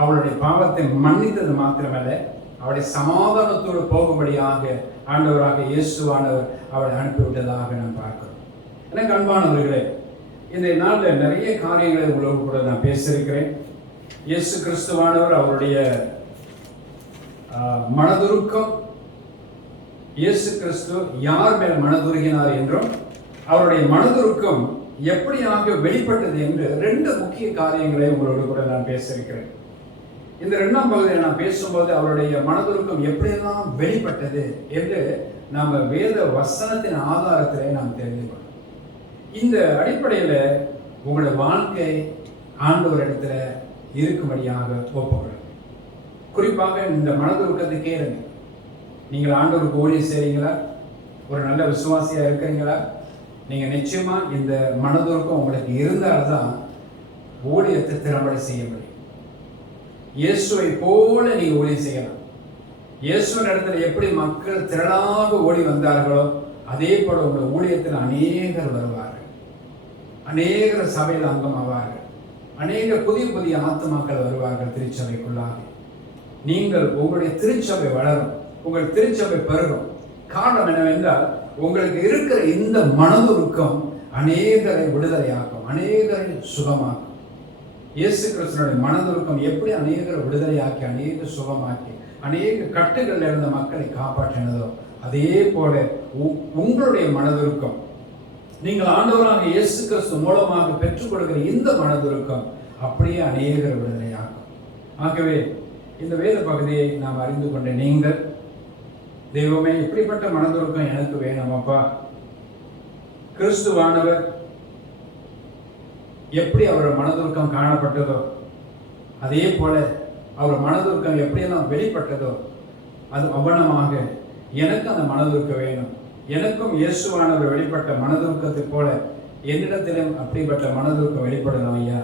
அவளுடைய பாவத்தை மன்னித்தது மாத்திரமல்ல, அவளுடைய சமாதானத்தோடு போகும்படியாக ஆண்டவராக இயேசுவானவர் அவளை அனுப்பிவிட்டதாக நாம் பார்க்கிறோம். எனக்கு அன்பானவர்களே, இந்த நாளில் நிறைய காரியங்களை உங்களோடு கூட நான் பேசியிருக்கிறேன். இயேசு கிறிஸ்துவானவர் அவருடைய மனதுருக்கம், இயேசு கிறிஸ்து யார் மேல் மனதுருகினார் என்றும் அவருடைய மனதுருக்கம் எப்படியாக வெளிப்பட்டது என்று 2 முக்கிய காரியங்களை உங்களோடு கூட நான் பேசியிருக்கிறேன். இந்த 2ஆம் பகுதியில் நான் பேசும்போது அவருடைய மனதுருக்கம் எப்படியெல்லாம் வெளிப்பட்டது என்று நாம் வேத வசனத்தின் ஆதாரத்திலே நாம் தெரிந்து கொள்ளணும். இந்த அடிப்படையில் உங்களுடைய வாழ்க்கை ஆண்டவர் இடத்துல இருக்கும்படியாக ஒப்புக்கொள்ளும். குறிப்பாக இந்த மனதுருக்கத்துக்கே இருங்க. நீங்கள் ஆண்டவருக்கு ஊழியம் செய்றீங்களா? ஒரு நல்ல விசுவாசியா இருக்கிறீங்களா? நீங்க நிச்சயமா இந்த மனதுருக்கம் உங்களுக்கு இருந்தால்தான் ஊழியத்தை திறம்பட செய்ய முடியும். இயேசுவை போல நீங்க ஊழியம் செய்யலாம். இயேசுவின் இடத்துல எப்படி மக்கள் திரளாக ஓடி வந்தார்களோ அதே போல உங்கள் ஊழியத்தில் அநேகர் வருவார்கள், அநேகர் சபையில் அங்கமாவார்கள், அநேக புதிய ஆத்துமாக்கள் வருவார்கள் திருச்சபைக்குள்ளாக. நீங்கள் உங்களுடைய திருச்சபை வளரும், உங்கள் திருச்சபை பெருகும். காரணம் என்னவென்றால் உங்களுக்கு இருக்கிற இந்த மனதுருக்கம் அநேகரை விடுதலையாக்கும், அநேகரை சுகமாக்கும். இயேசு கிறிஸ்துவினுடைய மனதுருக்கம் எப்படி அநேகரை விடுதலையாக்கி, அநேக சுகமாக்கி, அநேக கட்டுகளில் இருந்த மக்களை காப்பாற்றினதோ அதே போல உங்களுடைய மனதுருக்கம், நீங்கள் ஆண்டவராக இயேசு கிறிஸ்து மூலமாக பெற்றுக் கொடுக்கிற இந்த மனதுருக்கம் அப்படியே அநேகரை விடுதலையாக்கும். ஆகவே இந்த வேத பகுதியை நாம் அறிந்து கொண்ட நீங்கள், தெய்வமே இப்படிப்பட்ட மனதுருக்கம் எனக்கு வேணும் அப்பா. கிறிஸ்துவானவர் எப்படி அவர் மனதுருக்கம் காணப்பட்டதோ அதே போல அவர் மனதுருக்கம் எப்படியெல்லாம் வெளிப்பட்டதோ அது அவனமாக எனக்கு அந்த மனதுருக்கம் வேணும். எனக்கும் இயேசுவானவர் வெளிப்பட்ட மனதுருக்கத்தை போல என்னிடத்திலும் அப்படிப்பட்ட மனதுருக்கம் வெளிப்படணும். ஐயா,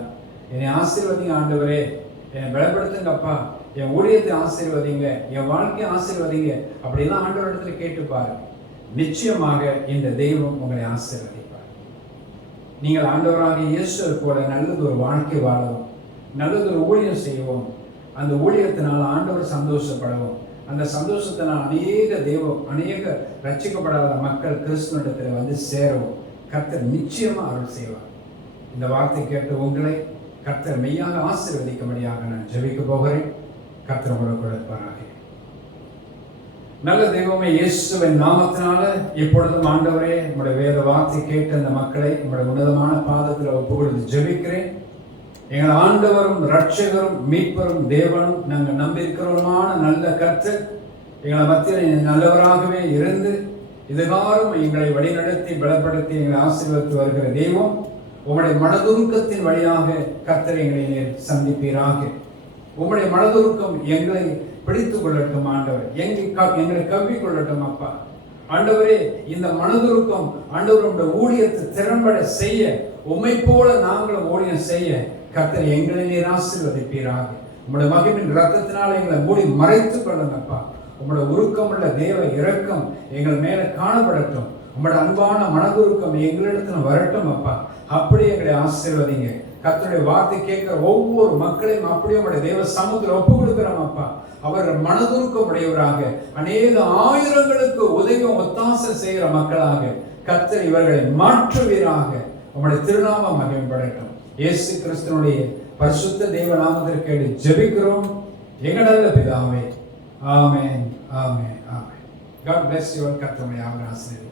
என்னை ஆசீர்வதிங்க ஆண்டவரே, என்னை பலப்படுத்துங்க அப்பா, என் ஊழியத்தை ஆசீர்வதிங்க, என் வாழ்க்கையை ஆசீர்வதிங்க அப்படிலாம் ஆண்டவரிடத்துல கேட்டுப்பாரு. நிச்சயமாக இந்த தெய்வம் உங்களை ஆசீர்வதிப்பார். நீங்கள் ஆண்டவராக இயேசுவை போல நல்லது ஒரு வாழ்க்கை வாழவும், நல்லது ஒரு ஊழியம் செய்வோம். அந்த ஊழியத்தினால் ஆண்டவர் சந்தோஷப்படவும், அந்த சந்தோஷத்தினால் அநேக ரட்சிக்கப்படாத மக்கள் கிறிஸ்துவனிடத்தில் வந்து சேரவும் கர்த்தர் நிச்சயமா அருள் செய்வார். இந்த வார்த்தை கேட்டு உங்களை கர்த்தர் மெய்யாக ஆசீர்வதிக்கும்படியாக நான் ஜெபிக்க போகிறேன். கர்த்தர் உங்களுக்கு கொடுப்பாராக. நல்ல தெய்வமே, இயேசுவின் நாமத்தினால இப்பொழுதும் ஆண்டவரே உங்களுடைய வேத வார்த்தை கேட்ட அந்த மக்களை உங்களுடைய உன்னதமான பாதத்தில் ஒப்புக்கொடுத்து ஜெபிக்கிறேன். எங்கள் ஆண்டவரும் இரட்சகரும் மீட்பரும் தேவனும் நாங்கள் நம்பியிருக்கிறோமான நல்ல கர்த்தர் எங்களை மத்தியில் நல்லவராகவே இருந்து இதுகாரும் எங்களை வழிநடத்தி பலப்படுத்தி எங்களை ஆசீர்வதித்து வருகிற தெய்வம், உங்களுடைய மனதுருக்கத்தின் வழியாக கர்த்தர் எங்களை சந்திப்பீராக. உங்களுடைய மனதுருக்கம் எங்களை பிடித்துக் கொள்ளட்டும் ஆண்டவர், எங்களை கவ்விக்கொள்ளட்டும் அப்பா. ஆண்டவரே, இந்த மனதுருக்கம் ஆண்டவருடைய ஊழியத்தை திறம்பட செய்ய, உம்மை போல நாங்களும் ஊழியம் செய்ய கர்த்தர் எங்களை நீர் ஆசீர்வதிப்பீராக. உம்முடைய மகிமையின் ரத்தத்தினால எங்களை மூடி மறைத்துக் கொள்ளுங்கப்பா. உம்முடைய உருக்கமுள்ள தேவ இரக்கம் எங்கள் மேல காணப்படட்டும். உம்முடைய அன்பான மனதுருக்கம் எங்களிடத்துல வரட்டும் அப்பா. அப்படி எங்களை ஆசீர்வதிங்க. கர்த்தருடைய வார்த்தை கேட்கிற ஒவ்வொரு மக்களையும் அப்படியே உங்களுடைய தேவ சமூகத்தில் ஒப்பு கொடுக்கிறோம் அப்பா. அவர்கள் மனதுருக்கம் உடையவராக, அநேக ஆயிரங்களுக்கு உதவி ஒத்தாசை செய்கிற மக்களாக கர்த்தர் இவர்களை மாற்றுவீராக. உங்களுடைய திருநாமம் மகிமைப்படட்டும். இயேசு கிறிஸ்துவினுடைய பரிசுத்த தேவ நாமத்திற்கு ஜெபிக்கிறோம் எங்கள் நல்ல பிதாவே. ஆமென், ஆமென், ஆமென். God bless you. கர்த்தர் உங்களை ஆசீர்வதிப்பார்.